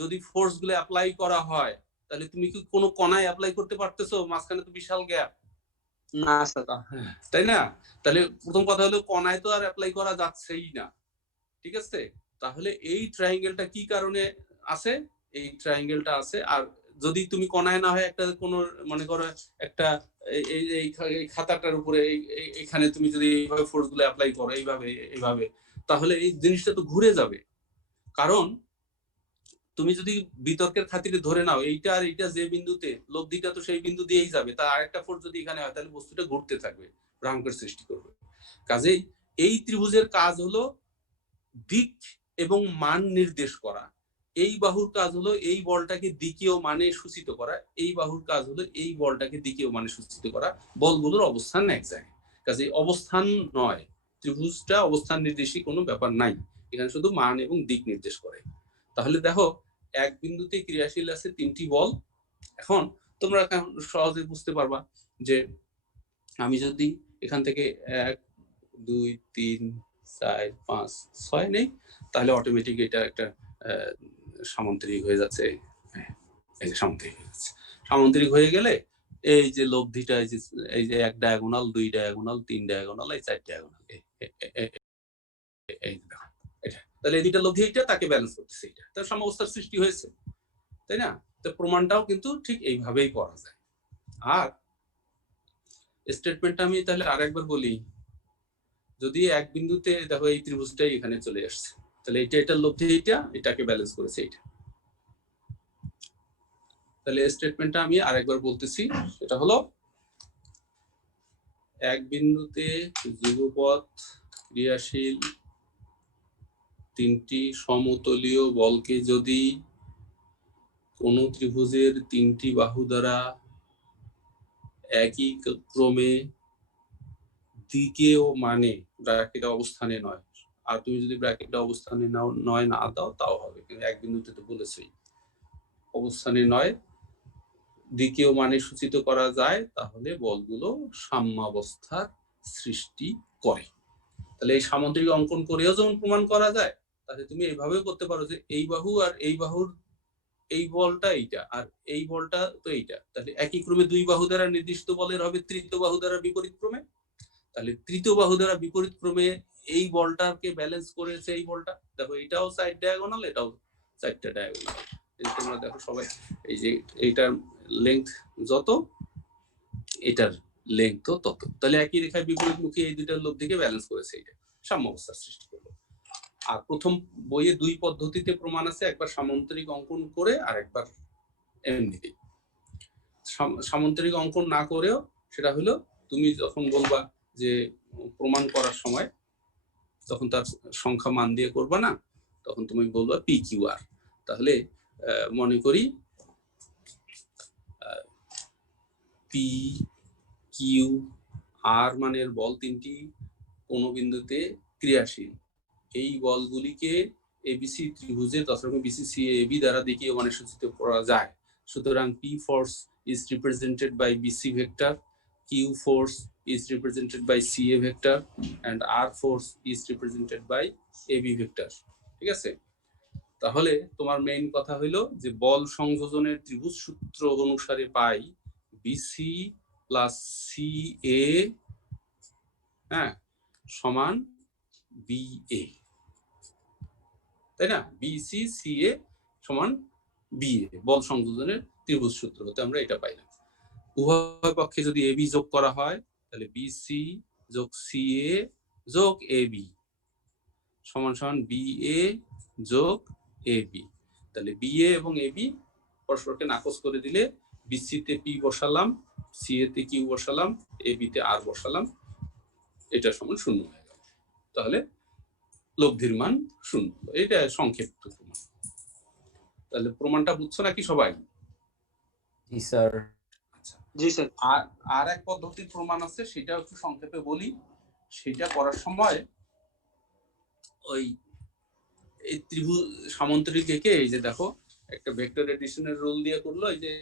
যদি ফোর্সগুলো অ্যাপ্লাই করা হয় তাহলে তুমি কি কোনো কণায় অ্যাপ্লাই করতে পারতেছো? মাঝখানে তো বিশাল গ্যাপ, না স্যার। তাই না? তাহলে প্রথম কথা হলো কণায় তো আর অ্যাপ্লাই করা যাচ্ছেই না। ঠিক আছে, তাহলে এই ট্রায়াঙ্গেলটা কি কারণে আছে? এই ট্রায়াঙ্গেলটা আছে। আর যদি তুমি কণায় না হয় একটা কোনো মনে করো একটা এই খাতাটার উপরে এইখানে তুমি যদি এইভাবে ফোর্সগুলো অ্যাপ্লাই করো এইভাবে, তাহলে এই জিনিসটা তো ঘুরে যাবে। কারণ তুমি যদি বিতর্কের খাতিরে ধরে নাও এইটা আর এইটা যে বিন্দুতে, লব্ধিটা তো সেই বিন্দু দিয়েই যাবে, তার আরেকটা ফোর্স যদি এখানে হয় তাহলে বস্তুটা ঘুরতে থাকবে, ভ্রাঙ্কের সৃষ্টি করবে। কাজেই এই ত্রিভুজের কাজ হলো দিক এবং মান নির্দেশ করা, এই বাহুর কাজ হলো এই বলটাকে দিকীয় মানে সূচিত করা, এই বাহুর কাজ হলো এই বলটাকে দিকীয় মানে সূচিত করা। বলগুলোর অবস্থান এক জায়গায়, কাজেই অবস্থান নয়, ত্রিভুজটা অবস্থান নির্দেশী কোনো ব্যাপার নাই, এখানে শুধু মান এবং দিক নির্দেশ করে। তাহলে দেখো এক বিন্দুতে ক্রিয়াশীল আছে 3টি বল। এখন তোমরা সহজে বুঝতে পারবা যে আমি যদি এখান থেকে 1 2 3 4 5 6 নেই, তাহলে অটোমেটিক এটা একটা সামান্তরিক হয়ে যাচ্ছে। এই যে সামান্তরিক হয়ে যাচ্ছে, সামান্তরিক হয়ে গেলে এই যে লব্ধিটা, এই যে 1 ডায়াগোনাল, 2 ডায়াগোনাল, 3 ডায়াগোনাল, এই 4 ডায়াগোনাল, এই দেখো এটা, তাহলে এই দুইটা লব্ধি এটা তাকে ব্যালেন্স করতেছে, এটা তার সাম্যাবস্থার সৃষ্টি হয়েছে, তাই না? তো প্রমাণটাও কিন্তু ঠিক এইভাবেই করা যায়। আর স্টেটমেন্টটা আমি তাহলে আরেকবার বলি, যদি এক বিন্দুতে দেখো এই ত্রিভুজটাই এখানে চলে আসছে, তাহলে এটা লব্ধি, এটাকে ব্যালেন্স করেছে এটা। তাহলে স্টেটমেন্টটা আমি আরেকবার বলতেছি, সেটা হলো এক বিন্দুতে যুগপৎ ক্রিয়াশীল তিনটি সমতলীয় বলকে যদি কোন ত্রিভুজের তিনটি বাহু দ্বারা একই ক্রমে দিকে ও মানে, ব্র্যাকেটে অবস্থানে নয়, আর তুমি যদি ব্র্যাকেটে অবস্থানে নয় না দাও তাও হবে, কিন্তু এক বিন্দুতে তো বলেছই অবস্থানে নয় দিকে ও মানে সূচিত করা যায়, তাহলে বলগুলো সাম্যাবস্থার সৃষ্টি করে। তাহলে এই সামান্তরিক অঙ্কন করেও যেমন প্রমাণ করা যায়, তাহলে তুমি এইভাবেও করতে পারো যে এই বাহু আর এই বাহুর এই বলটা এইটা, আর এই বলটা তো এইটা, তাহলে একই ক্রমে দুই বাহু দ্বারা নির্দিষ্ট বলের হবে তৃতীয় বাহু দ্বারা বিপরীত ক্রমে। তাহলে তৃতীয় বাহু দ্বারা বিপরীত ক্রমে এই বলটাকে ব্যালেন্স করেছে এই বলটা, দেখো এটাও 4 ডায়াগোনাল, এটাও 4টা ডায়াগোনাল। তোমরা দেখো সবাই, এই যে এইটার লেংথ যত, এটার লেংথও তত, তাহলে একই রেখায় বিপরীতমুখী এই দুইটার লব্ধিকে ব্যালেন্স করেছে, এটা সাম্যাবস্থার সৃষ্টি করলো। আর প্রথম বইয়ে 2 পদ্ধতিতে প্রমাণ আছে, একবার সামান্তরিক অঙ্কন করে আর একবার এমনিতে। সামান্তরিক অঙ্কন না করেও সেটা হলো, তুমি যখন বলবা যে প্রমাণ করার সময়, তখন তার সংখ্যা মান দিয়ে করবা না, তখন তুমি বলবা পি কিউ আর। তাহলে মনে করি পি কিউ আর মানের বল তিনটি কোন বিন্দুতে ক্রিয়াশীল, এই বলগুলিকে এবিসি ত্রিভুজের দশরকম বিসিসি এবি দ্বারা দেখিয়ে মানে সূচিত করা যায়। সুতরাং P force is represented by B C vector, Q force is represented by C A vector, and R force is represented by A B vector. ঠিক আছে? তাহলে তোমার মেইন কথা হইলো যে বল সংযোজনের ত্রিভুজ সূত্র অনুসারে পাই বিসি প্লাস সিএ সমান বিএ, তাই না? বিসি সিএ সমান বিএ, বল সংযোজনের ত্রিভুজ সূত্র হতে আমরা এটা পাইলাম। উভয় পক্ষে যদি এবি যোগ করা হয়, তাহলে বিসি যোগ সিএ যোগ এবি সমান সমান বিএ যোগ এবি। তাহলে বিএ এবং এবি পরস্পরকে নাকচ করে দিলে বিসি তে পি বসালাম, সিএ তে কিউ বসালাম, এবি তে আর বসালাম, এটা সমান 0 হয়ে গেল। তাহলে লব্ধির মান 0। এটা সংক্ষিপ্ত প্রমাণ। তাহলে প্রমাণটা বুঝছো নাকি সবাই? জি স্যার। আচ্ছা, জি স্যার। আর এক পদ্ধতির প্রমাণ আছে, সেটা একটু সংক্ষেপে বলি। সেটা করার সময় ওই এই ত্রিভুজ সামান্তরিক একে, এই যে দেখো একটা ভেক্টর এডিশনের রুল দিয়ে করলো, এই যে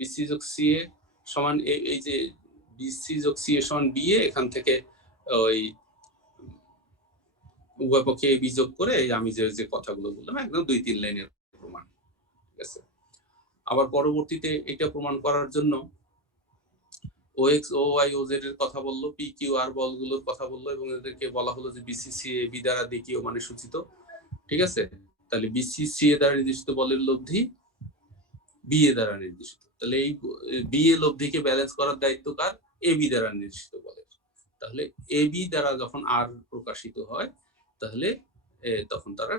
বিসি যোগ সিএ সমান এই যে বিসি যোগ সিএ সমান বিএ, এখান থেকে ওই উভয় পক্ষে এবি যোগ করে আমি যে কথাগুলো বললাম একদম 2-3 লাইনের প্রমাণ। ঠিক আছে? আবার পরবর্তীতে এটা প্রমাণ করার জন্য ওএক্স ও ওয়াই ও জেড এর কথা বললো, পি কিউ আর বলগুলোর কথা বললো, এবং এদেরকে বলা হলো যে বিসিসি এবি দ্বারা দেখিও মানে সূচিত। ঠিক আছে? তাহলে বিসিসি এ দ্বারা নির্দিষ্ট বলের লব্ধি বিএ দ্বারা নির্দিষ্ট, তাহলে এই বিএ লব্ধিকে ব্যালেন্স করার দায়িত্ব কার? এবি দ্বারা নির্দিষ্ট বলের। তাহলে এবি দ্বারা যখন আর প্রকাশিত হয়, তাহলে তখন তারা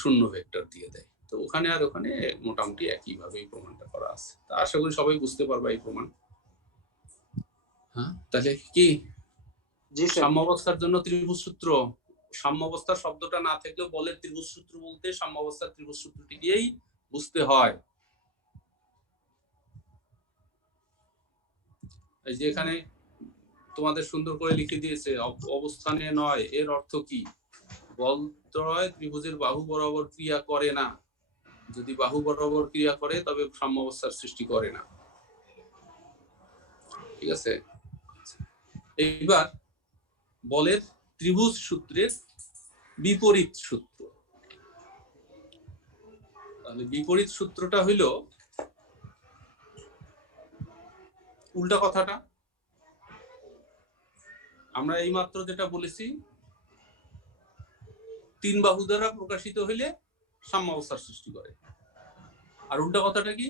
0 ভেক্টর দিয়ে দেয়। তো ওখানে আর ওখানে মোটামুটি একইভাবে এই প্রমাণটা করা আছে। তা আশা করি সবাই বুঝতে পারবে এই প্রমাণ। হ্যাঁ, তাহলে কি সাম্যাবস্থার জন্য ত্রিভুজ সূত্র, সাম্যাবস্থার শব্দটা না থাকলেও বলের ত্রিভুজ সূত্র বলতে সাম্যাবস্থার ত্রিভুজ সূত্রটি দিয়েই বুঝতে হয়। এই যে এখানে তোমাদের সুন্দর করে লিখে দিয়েছে অবস্থানে নয়, এর অর্থ কি? বলত্রয় ত্রিভুজের বাহু বরাবর ক্রিয়া করে না। যদি বাহু বরাবর ক্রিয়া করে তবে সাম্যাবস্থার সৃষ্টি করে না। ঠিক আছে? এইবার বলের ত্রিভুজ সূত্রের বিপরীত সূত্র। তাহলে বিপরীত সূত্রটা হইল উল্টা কথাটা। আমরা এইমাত্র যেটা বলেছি, তিন বাহু দ্বারা প্রকাশিত হইলে সাম্যাবস্থার সৃষ্টি করে। আর উল্টা কথাটা কি,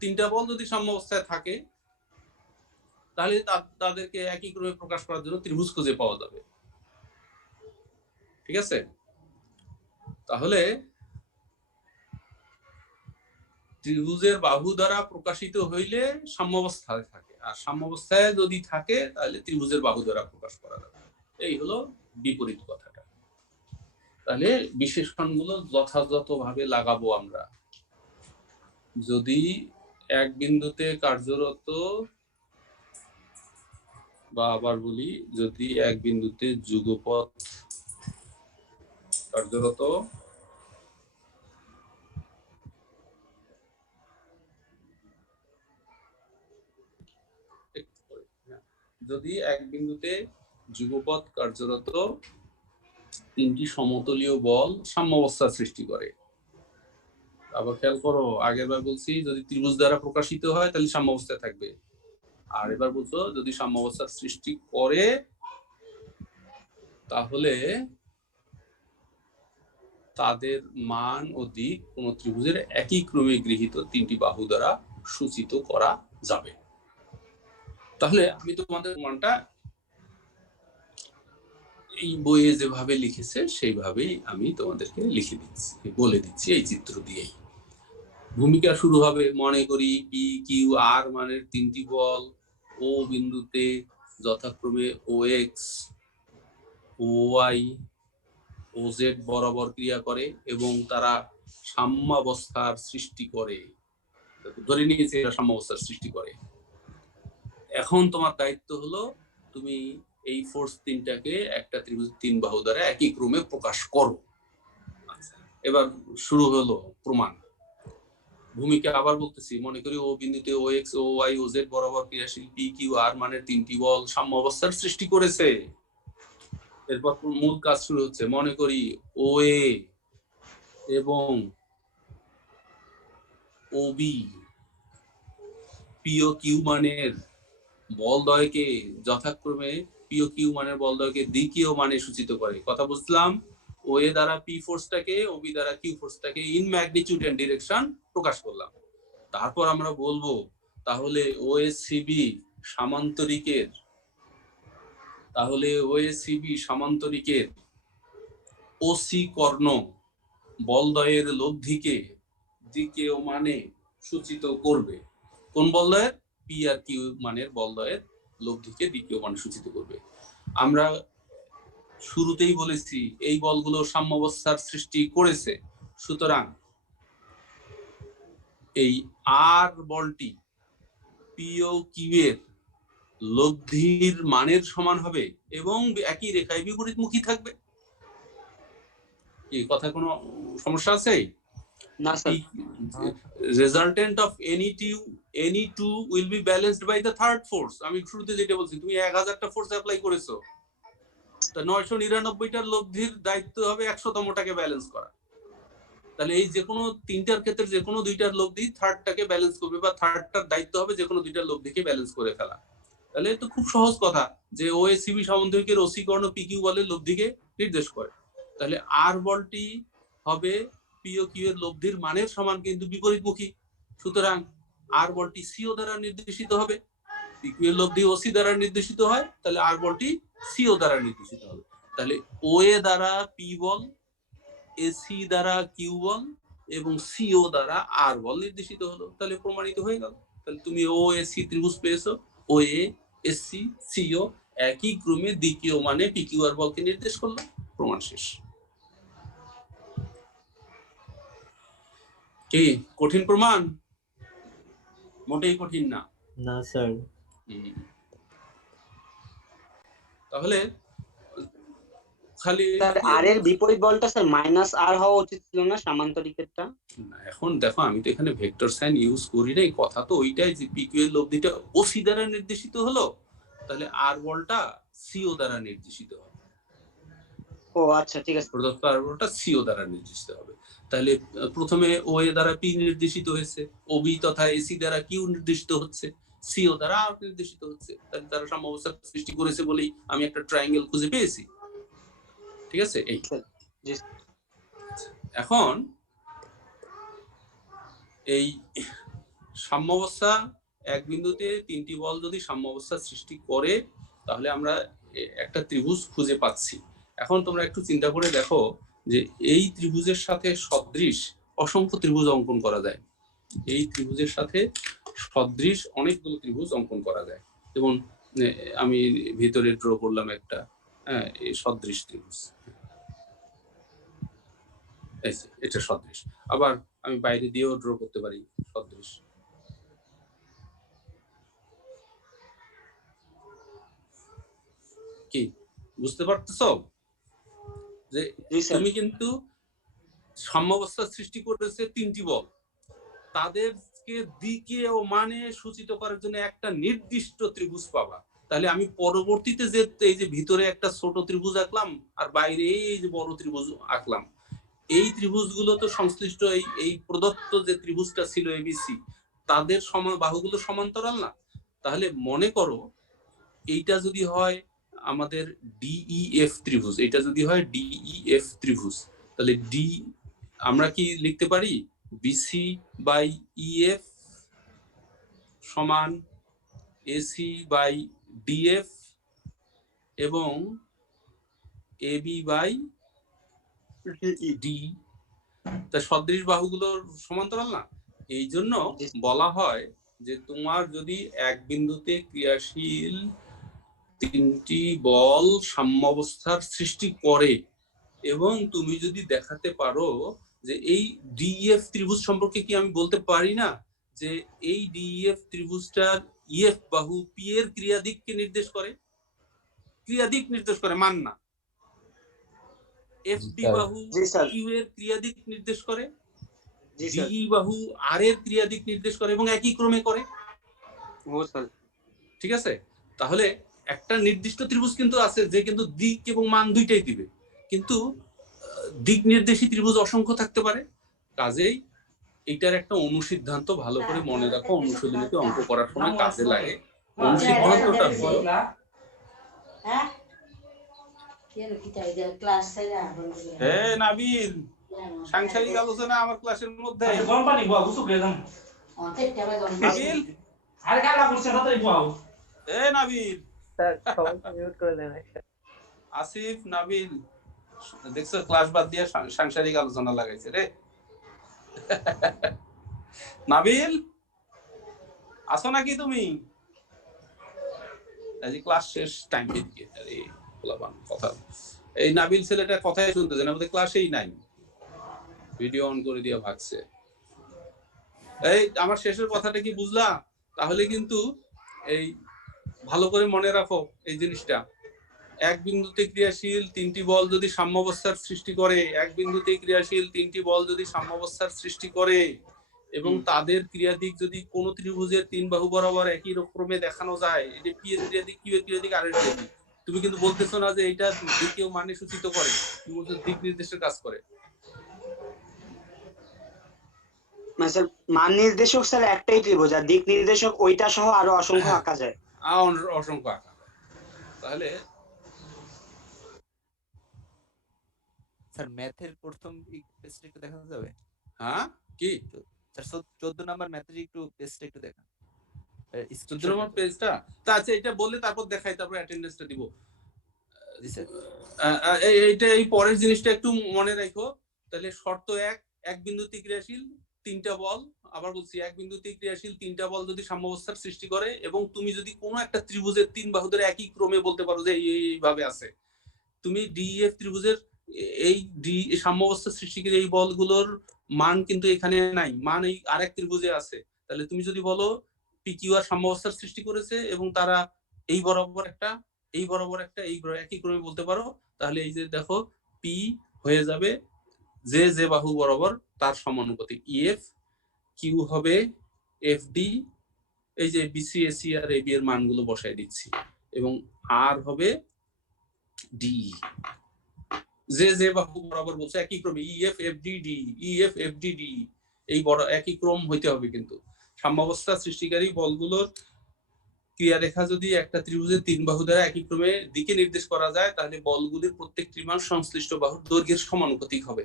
তিনটা বল যদি সাম্যাবস্থায় থাকে তাহলে তাদেরকে একই ক্রমে প্রকাশ করার জন্য ত্রিভুজ খুঁজে পাওয়া যাবে। ঠিক আছে? তাহলে ত্রিভুজের বাহু দ্বারা প্রকাশিত হইলে সাম্যাবস্থায় থাকে, আর সাম্যাবস্থায় যদি থাকে তাহলে ত্রিভুজের বাহু দ্বারা প্রকাশ করা যাবে। এই হলো বিপরীত কথাটা। তাহলে বিশেষণগুলো যথাযথভাবে লাগাবো আমরা। যদি এক বিন্দুতে কার্যরত, বা আবার বলি, যদি এক বিন্দুতে যুগপৎ কার্যরত যদি এক বিন্দুতে যুগপৎ কার্যরত তিনটি সমতলীয় বল সাম্যাবস্থার সৃষ্টি করে। আবার খেয়াল করো, আগের বার বলছি যদি ত্রিভুজ দ্বারা প্রকাশিত হয় তাহলে সাম্যাবস্থায় থাকবে, আর এবার বলছো যদি সাম্যাবস্থার সৃষ্টি করে তাহলে তাদের মান ও দিক কোন ত্রিভুজের একই ক্রমে গৃহীত তিনটি বাহু দ্বারা সূচিত করা যাবে। তাহলে আমি তোমাদের মানটা এই বইয়ে যেভাবে লিখেছে সেইভাবেই আমি তোমাদেরকে লিখে দিচ্ছি, বলে দিচ্ছি এই চিত্র দিয়েই। ভূমিকা শুরু হবে, মনে করি পি কিউ আর মানের তিনটি বল ও বিন্দুতে যথাক্রমে ও এক্স, ও ওয়াই, ও জেড বরাবর ক্রিয়া করে এবং তারা সাম্যাবস্থার সৃষ্টি করে। ধরে নিয়েছে এরা সাম্যাবস্থার সৃষ্টি করে। এখন তোমার দায়িত্ব হলো তুমি এই ফোর্স তিনটাকে একটা ত্রিভুজ তিন বাহু দ্বারা একই ক্রমে প্রকাশ করো। আচ্ছা, এবার শুরু হলো প্রমাণ। ভূমিকা আবার বলতেছি, মনে করি ও বিন্দুতে ও এক্স, ও ওয়াই, ও জেড বরাবর ক্রিয়াশীল পি কিউ আর মানের তিনটি বল সাম্যাবস্থার সৃষ্টি করেছে। এরপর মূল কাজ শুরু হচ্ছে। মনে করি ও এ এবং ও বি পি ও কিউ মানের বলদ্বয়কে যথাক্রমে পি ও কিউ মানের বলদ্বয়কে দ্বিতীয় মানে সূচিত করে। কথা বুঝলাম? ও এ দ্বারা পি ফোর্সটাকে, ও বি দ্বারা কিউ ফোর্সটাকে ইন ম্যাগনিটিউড এন্ড ডিরেকশন প্রকাশ করলাম। তারপর আমরা বলবো তাহলে ও এস সিবি সামান্তরিকের, তাহলে ও এস সিবি সামান্তরিকের ও সি কর্ণ বলদ্বয়ের লব্ধিকে দ্বিতীয় মানে সূচিত করবে। কোন বলদ্বয়ের? পি আর কিউ মানের বলদ্বয়ের লব্ধিকে দ্বিতীয় মানে সূচিত করবে। আমরা শুরুতেই বলেছি এই বলগুলো সাম্যাবস্থার সৃষ্টি করেছে, সুতরাং এই আর বলটি পি ও কিউ এর লব্ধির মানের সমান হবে এবং একই রেখায় বিপরীতমুখী থাকবে। এই কথা কোনো সমস্যা আছে? না sir. Resultant of any two will be balanced by the third force. আমি শুরুতে যেটা বলছি, তুমি 1000টা ফোর্স অ্যাপ্লাই করেছো, তা 999টার লব্ধির দায়িত্ব হবে 100তমটাকে ব্যালেন্স করা। তাহলে এই যে কোনো তিনটার ক্ষেত্রে যে কোনো দুইটার লব্ধি থার্ডটাকে ব্যালেন্স করবে, বা থার্ডটার দায়িত্ব হবে যে কোনো দুইটার লব্ধিকে ব্যালেন্স করে ফেলা। তাহলে তো খুব সহজ কথা যে ও এস সিবি সামান্তরিকের ওসি কর্ণ পি কিউ বলের লব্ধিকে নির্দেশ করে। তাহলে আর বলটি হবে পি ও কিউ এর লব্ধির মানের সমান কিন্তু বিপরীতমুখী, সুতরাং আর বলটি সিও দ্বারা নির্দেশিত হবে। পি কিউ এর লব্ধি ওসি দ্বারা নির্দেশিত হয়, তাহলে আর বলটি সিও দ্বারা নির্দেশিত হবে। তাহলে ও এ দ্বারা পি বল, এসি দ্বারা কিউ বল এবং সিও দ্বারা আর বল নির্দেশিত হলো। তাহলে প্রমাণিত হয়ে গেল। তাহলে তুমি ও এসি ত্রিভুজ পেয়েছো, ও এ এসসি সিও একই ক্রমে দ্বিতীয় মানে পি কিউ আর বলকে নির্দেশ করলো। প্রমাণ শেষ। কি কঠিন প্রমাণ? মোটেই কঠিন না। না স্যার। তাহলে খালি স্যার আর এর বিপরীত বলটা স্যার মাইনাস আর হওয়া উচিত ছিল না সামান্তরিকেরটা? এখন দেখো, আমি তো এখানে ভেক্টর সাইন ইউজ করি নাই, কথা তো ওইটাই যে পি কিউ এর লব্ধিটা ওসি দ্বারা নির্দেশিত হলো, তাহলে আর বলটা সিও দ্বারা নির্দেশিত হবে। ও আচ্ছা, ঠিক আছে। প্রদত্ত আরবটা সিও দ্বারা নির্দেশিত হবে। তাহলে প্রথমে ও এ দ্বারা পি নির্দেশিত হয়েছে, ও বি তথা এসি দ্বারা কিউ নির্দেশিত হচ্ছে, সিও দ্বারা আর নির্দেশিত হচ্ছে। তাহলে তারা সাম্যাবস্থা সৃষ্টি করেছে বলেই আমি একটা ট্রায়াঙ্গেল খুঁজে পেয়েছি। ঠিক আছে? এই জি। এখন এই সাম্যাবস্থা এক বিন্দুতে তিনটি বল যদি সাম্যাবস্থা সৃষ্টি করে তাহলে আমরা একটা ত্রিভুজ খুঁজে পাচ্ছি। এখন তোমরা একটু চিন্তা করে দেখো যে এই ত্রিভুজের সাথে সদৃশ অসংখ্য ত্রিভুজ অঙ্কন করা যায়। এই ত্রিভুজের সাথে সদৃশ অনেকগুলো ত্রিভুজ অঙ্কন করা যায়। যেমন আমি ভিতরে ড্র করলাম একটা এই সদৃশ ত্রিভুজ, এই যে এটা সদৃশ। আবার আমি বাইরে দিয়েও ড্র করতে পারি সদৃশ। কি বুঝতে পারতেছো যে তুমি কিন্তু সাম্যাবস্থা সৃষ্টি করেছে তিনটি বল, তাদেরকে দিকে ও মানে সূচিত করার জন্য একটা নির্দিষ্ট ত্রিভুজ পাবা। তাহলে আমি পরবর্তীতে যে এই যে ভিতরে একটা ছোট ত্রিভুজ আঁকলাম আর বাইরে এই যে বড় ত্রিভুজ আঁকলাম, এই ত্রিভুজগুলো তো সংশ্লিষ্ট এই প্রদত্ত যে ত্রিভুজটা ছিল এবিসি, তাদের বাহুগুলো সমান্তরাল না। তাহলে মনে করো এইটা যদি হয় আমাদের ডিইএফ ত্রিভুজ, এটা যদি হয় ডিইএফ ত্রিভুজ, তাহলে ডি আমরা কি লিখতে পারি বিসি বাই ইএফ সমান এসি বাই ডিএফ এবং এবি বাই ডি। তা সদৃশ বাহুগুলোর সমান্তরাল না, এই জন্য বলা হয় যে তোমার যদি এক বিন্দুতে ক্রিয়াশীল তিনটি বল সাম্যাবস্থার সৃষ্টি করে এবং তুমি যদি দেখাতে পারো যে এই ডিইএফ ত্রিভুজ সম্পর্কে কি আমি বলতে পারি না যে এই ডিইএফ ত্রিভুজটার ইএফ বাহু পি এর ক্রিয়াদিককে নির্দেশ করে, ক্রিয়াদিক নির্দেশ করে, মান না। এফডি বাহু কিউ এর ক্রিয়াদিক নির্দেশ করে, ডিই বাহু আর এর ক্রিয়াদিক নির্দেশ করে এবং একই ক্রমে করে। ঠিক আছে? তাহলে একটা নির্দিষ্ট ত্রিভুজ কিন্তু আছে যে কিন্তু দিক এবং মান দুইটাই দিবে, কিন্তু দিক নির্দেশী ত্রিভুজ অসংখ্য থাকতে পারে। কাজেই এটার একটা অনুসিদ্ধান্ত ভালো করে মনে রাখো, অনুশীলনীতে অঙ্ক করার সময় কাজে লাগে। অনুসিদ্ধান্তটা হলো নাবিল সাংসারিক আলোচনা আমার ক্লাসের মধ্যে। নাবিল আসিফ নাবিল দেখছো ক্লাস বাদ দিয়ে সাংসারিক আলোচনা লাগাইছে রে। নাবিল আসো নাকি তুমি? ক্লাস শেষ টাইম দিকে কথা, এই নাবিল ছেলেটা কথাই শুনতেছে না, আমাদের ক্লাসেই নাই, ভিডিও অন করে দিয়ে ভাগছে। এই আমার শেষের কথাটা কি বুঝলা? তাহলে কিন্তু এই ভালো করে মনে রাখো এই জিনিসটা, এক বিন্দুতে ক্রিয়াশীল তিনটি বল যদি সাম্যাবস্থার সৃষ্টি করে, এক বিন্দুতে ক্রিয়াশীল তিনটি বল যদি সাম্যাবস্থার সৃষ্টি করে এবং তাদের ক্রিয়াদিক যদি কোন ত্রিভুজের তিন বাহু বরাবর একই ক্রমে দেখানো যায়, এটা পি এর ক্রিয়াদিক, কিউ এর ক্রিয়াদিক, আর এর ক্রিয়াদিক। তুমি কিন্তু বলতেছো না যে এটা দিকেও মানে সূচিত করে, তুমি বলছো দিক নির্দেশের কাজ করে। স্যার মান নির্দেশক স্যার একটাই ত্রিভুজ, আর দিক নির্দেশক ওইটা সহ আরো অসংখ্য আঁকা যায়। অসংখ্য আঁকা যায়। তাহলে স্যার ম্যাথের প্রথম পেজটা একটু দেখানো যাবে? হ্যাঁ কি স্যার 14 নাম্বার ম্যাথের একটু পেজটা একটু দেখান। 14 নম্বর পেজটা তা আচ্ছা, এটা বললে তারপর দেখাই, তারপর অ্যাটেন্ডেন্সটা দিব। জি স্যার। এইটা এই পরের জিনিসটা একটু মনে রাখো। তাহলে শর্ত এক বিন্দুতে ক্রিয়াশীল তিনটা বল, আবার বলছি এক বিন্দুতে ক্রিয়াশীল তিনটা বল যদি সাম্যাবস্থার সৃষ্টি করে এবং তুমি যদি কোনো একটা ত্রিভুজের তিন বাহু ধরে একই ক্রমে বলতে পারো যে এইভাবে আছে, তুমি ডিএফ ত্রিভুজের এই সাম্যাবস্থা সৃষ্টিকারী এই বলগুলোর মান কিন্তু এখানে নাই, মান এই আরেক ত্রিভুজে আছে। তাহলে তুমি যদি বলো পি কিউ আর সাম্যাবস্থার সৃষ্টি করেছে এবং তারা এই বরাবর একটা এই বরাবর একটা এই একই ক্রমে বলতে পারো, তাহলে এই যে দেখো পি হয়ে যাবে যে বাহু বরাবর তার সমানুপাতিক, ইএফ কিউ হবে এফ ডি, এই যে বিসি এসি আর এবি এর মানগুলো বসাই দিচ্ছি, এবং আর হবে ডি, যে যে বাহু বরাবর বলছে একই ক্রমে EF F D D, EF F D D, এই বড় একই ক্রম হইতে হবে। কিন্তু সাম্যাবস্থা সৃষ্টিকারী বলগুলোর ক্রিয়ারেখা যদি একটা ত্রিভুজের তিন বাহু দ্বারা একই ক্রমে দিকে নির্দেশ করা যায়, তাহলে বলগুলির প্রত্যেকটি মান সংশ্লিষ্ট বাহুর দৈর্ঘ্যের সমানুপাতিক হবে।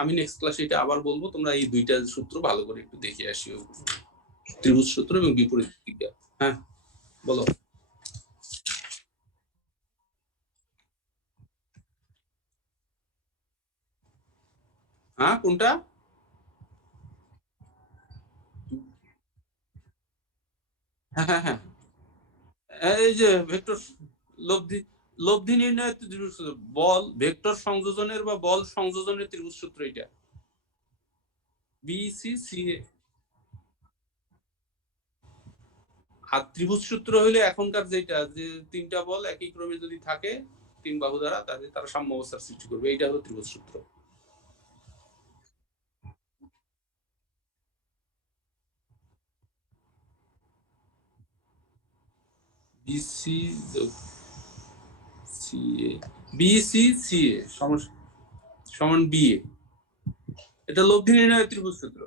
আমি নেক্সট ক্লাসে এটা আবার বলবো, তোমরা এই দুইটা সূত্র ভালো করে একটু দেখে আসিও, ত্রিভুজ সূত্র এবং বিপরীত ক্রিয়া। হ্যাঁ বলো। হ্যাঁ কোনটা? হ্যাঁ হ্যাঁ হ্যাঁ, এই যে ভেক্টর লব্ধি, লব্ধি নির্ণয়ের ত্রিভুজ সূত্র, বল ভেক্টর সংযোজনের বা বল সংযোজনের ত্রিভুজ সূত্র এটা, বি সি সি এ। আর ত্রিভুজ সূত্র হইলে এখনকার যেটা, যে তিনটা বল একই ক্রমে যদি থাকে তিন বাহু দ্বারা, তাহলে তারা সাম্য অবস্থার সৃষ্টি করবে, এইটা হলো ত্রিভুজ সূত্র। বিসি সি এ, বিসি সি এ সমান বি এ, এটা লব্ধি নির্ণয়ের ত্রিভুজ সূত্র।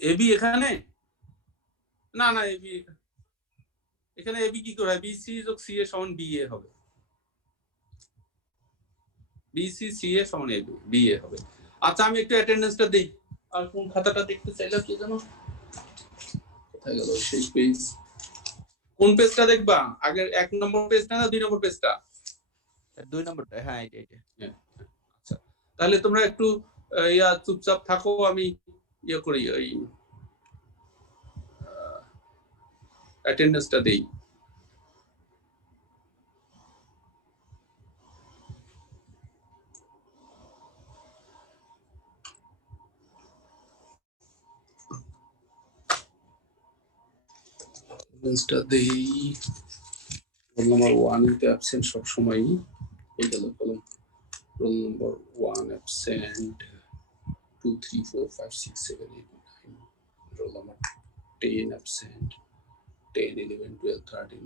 এবি এখানে, না না এবি এখানে, এবি কি করে হয়, বিসি যোগ সি এ সমান বি এ হবে, বিসি সি এ সমান এবি বি এ হবে। আচ্ছা আমি একটু অ্যাটেন্ডেন্সটা দেই। আর কোন খাতাটা দেখতে চাইলে কি জানো, কোথায় গেল সেই পেজ, কোন পেজটা দেখবা? আগের 1 নম্বর পেজটা না 2 নম্বর পেজটা? 2 নম্বরটা, হ্যাঁ এটা। আচ্ছা তাহলে তোমরা একটু চুপচাপ থাকো, আমি করি, ওই অ্যাটেন্ডেন্সটা দেই। অ্যাটেন্ডেন্সটা দেই। রোল নাম্বার 1 এ অ্যাবসেন্ট সব সময় এই গেল কলম, roll number 1 absent 2 3 4 5 6 7 8 9, roll number 10 absent, 10 11 12 13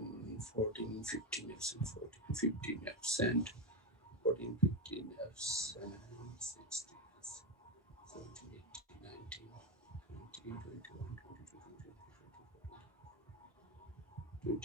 14 15 absent, 14 15 absent, 14 15 absent, 16 17 18 19 20 21 22 23 24 25 26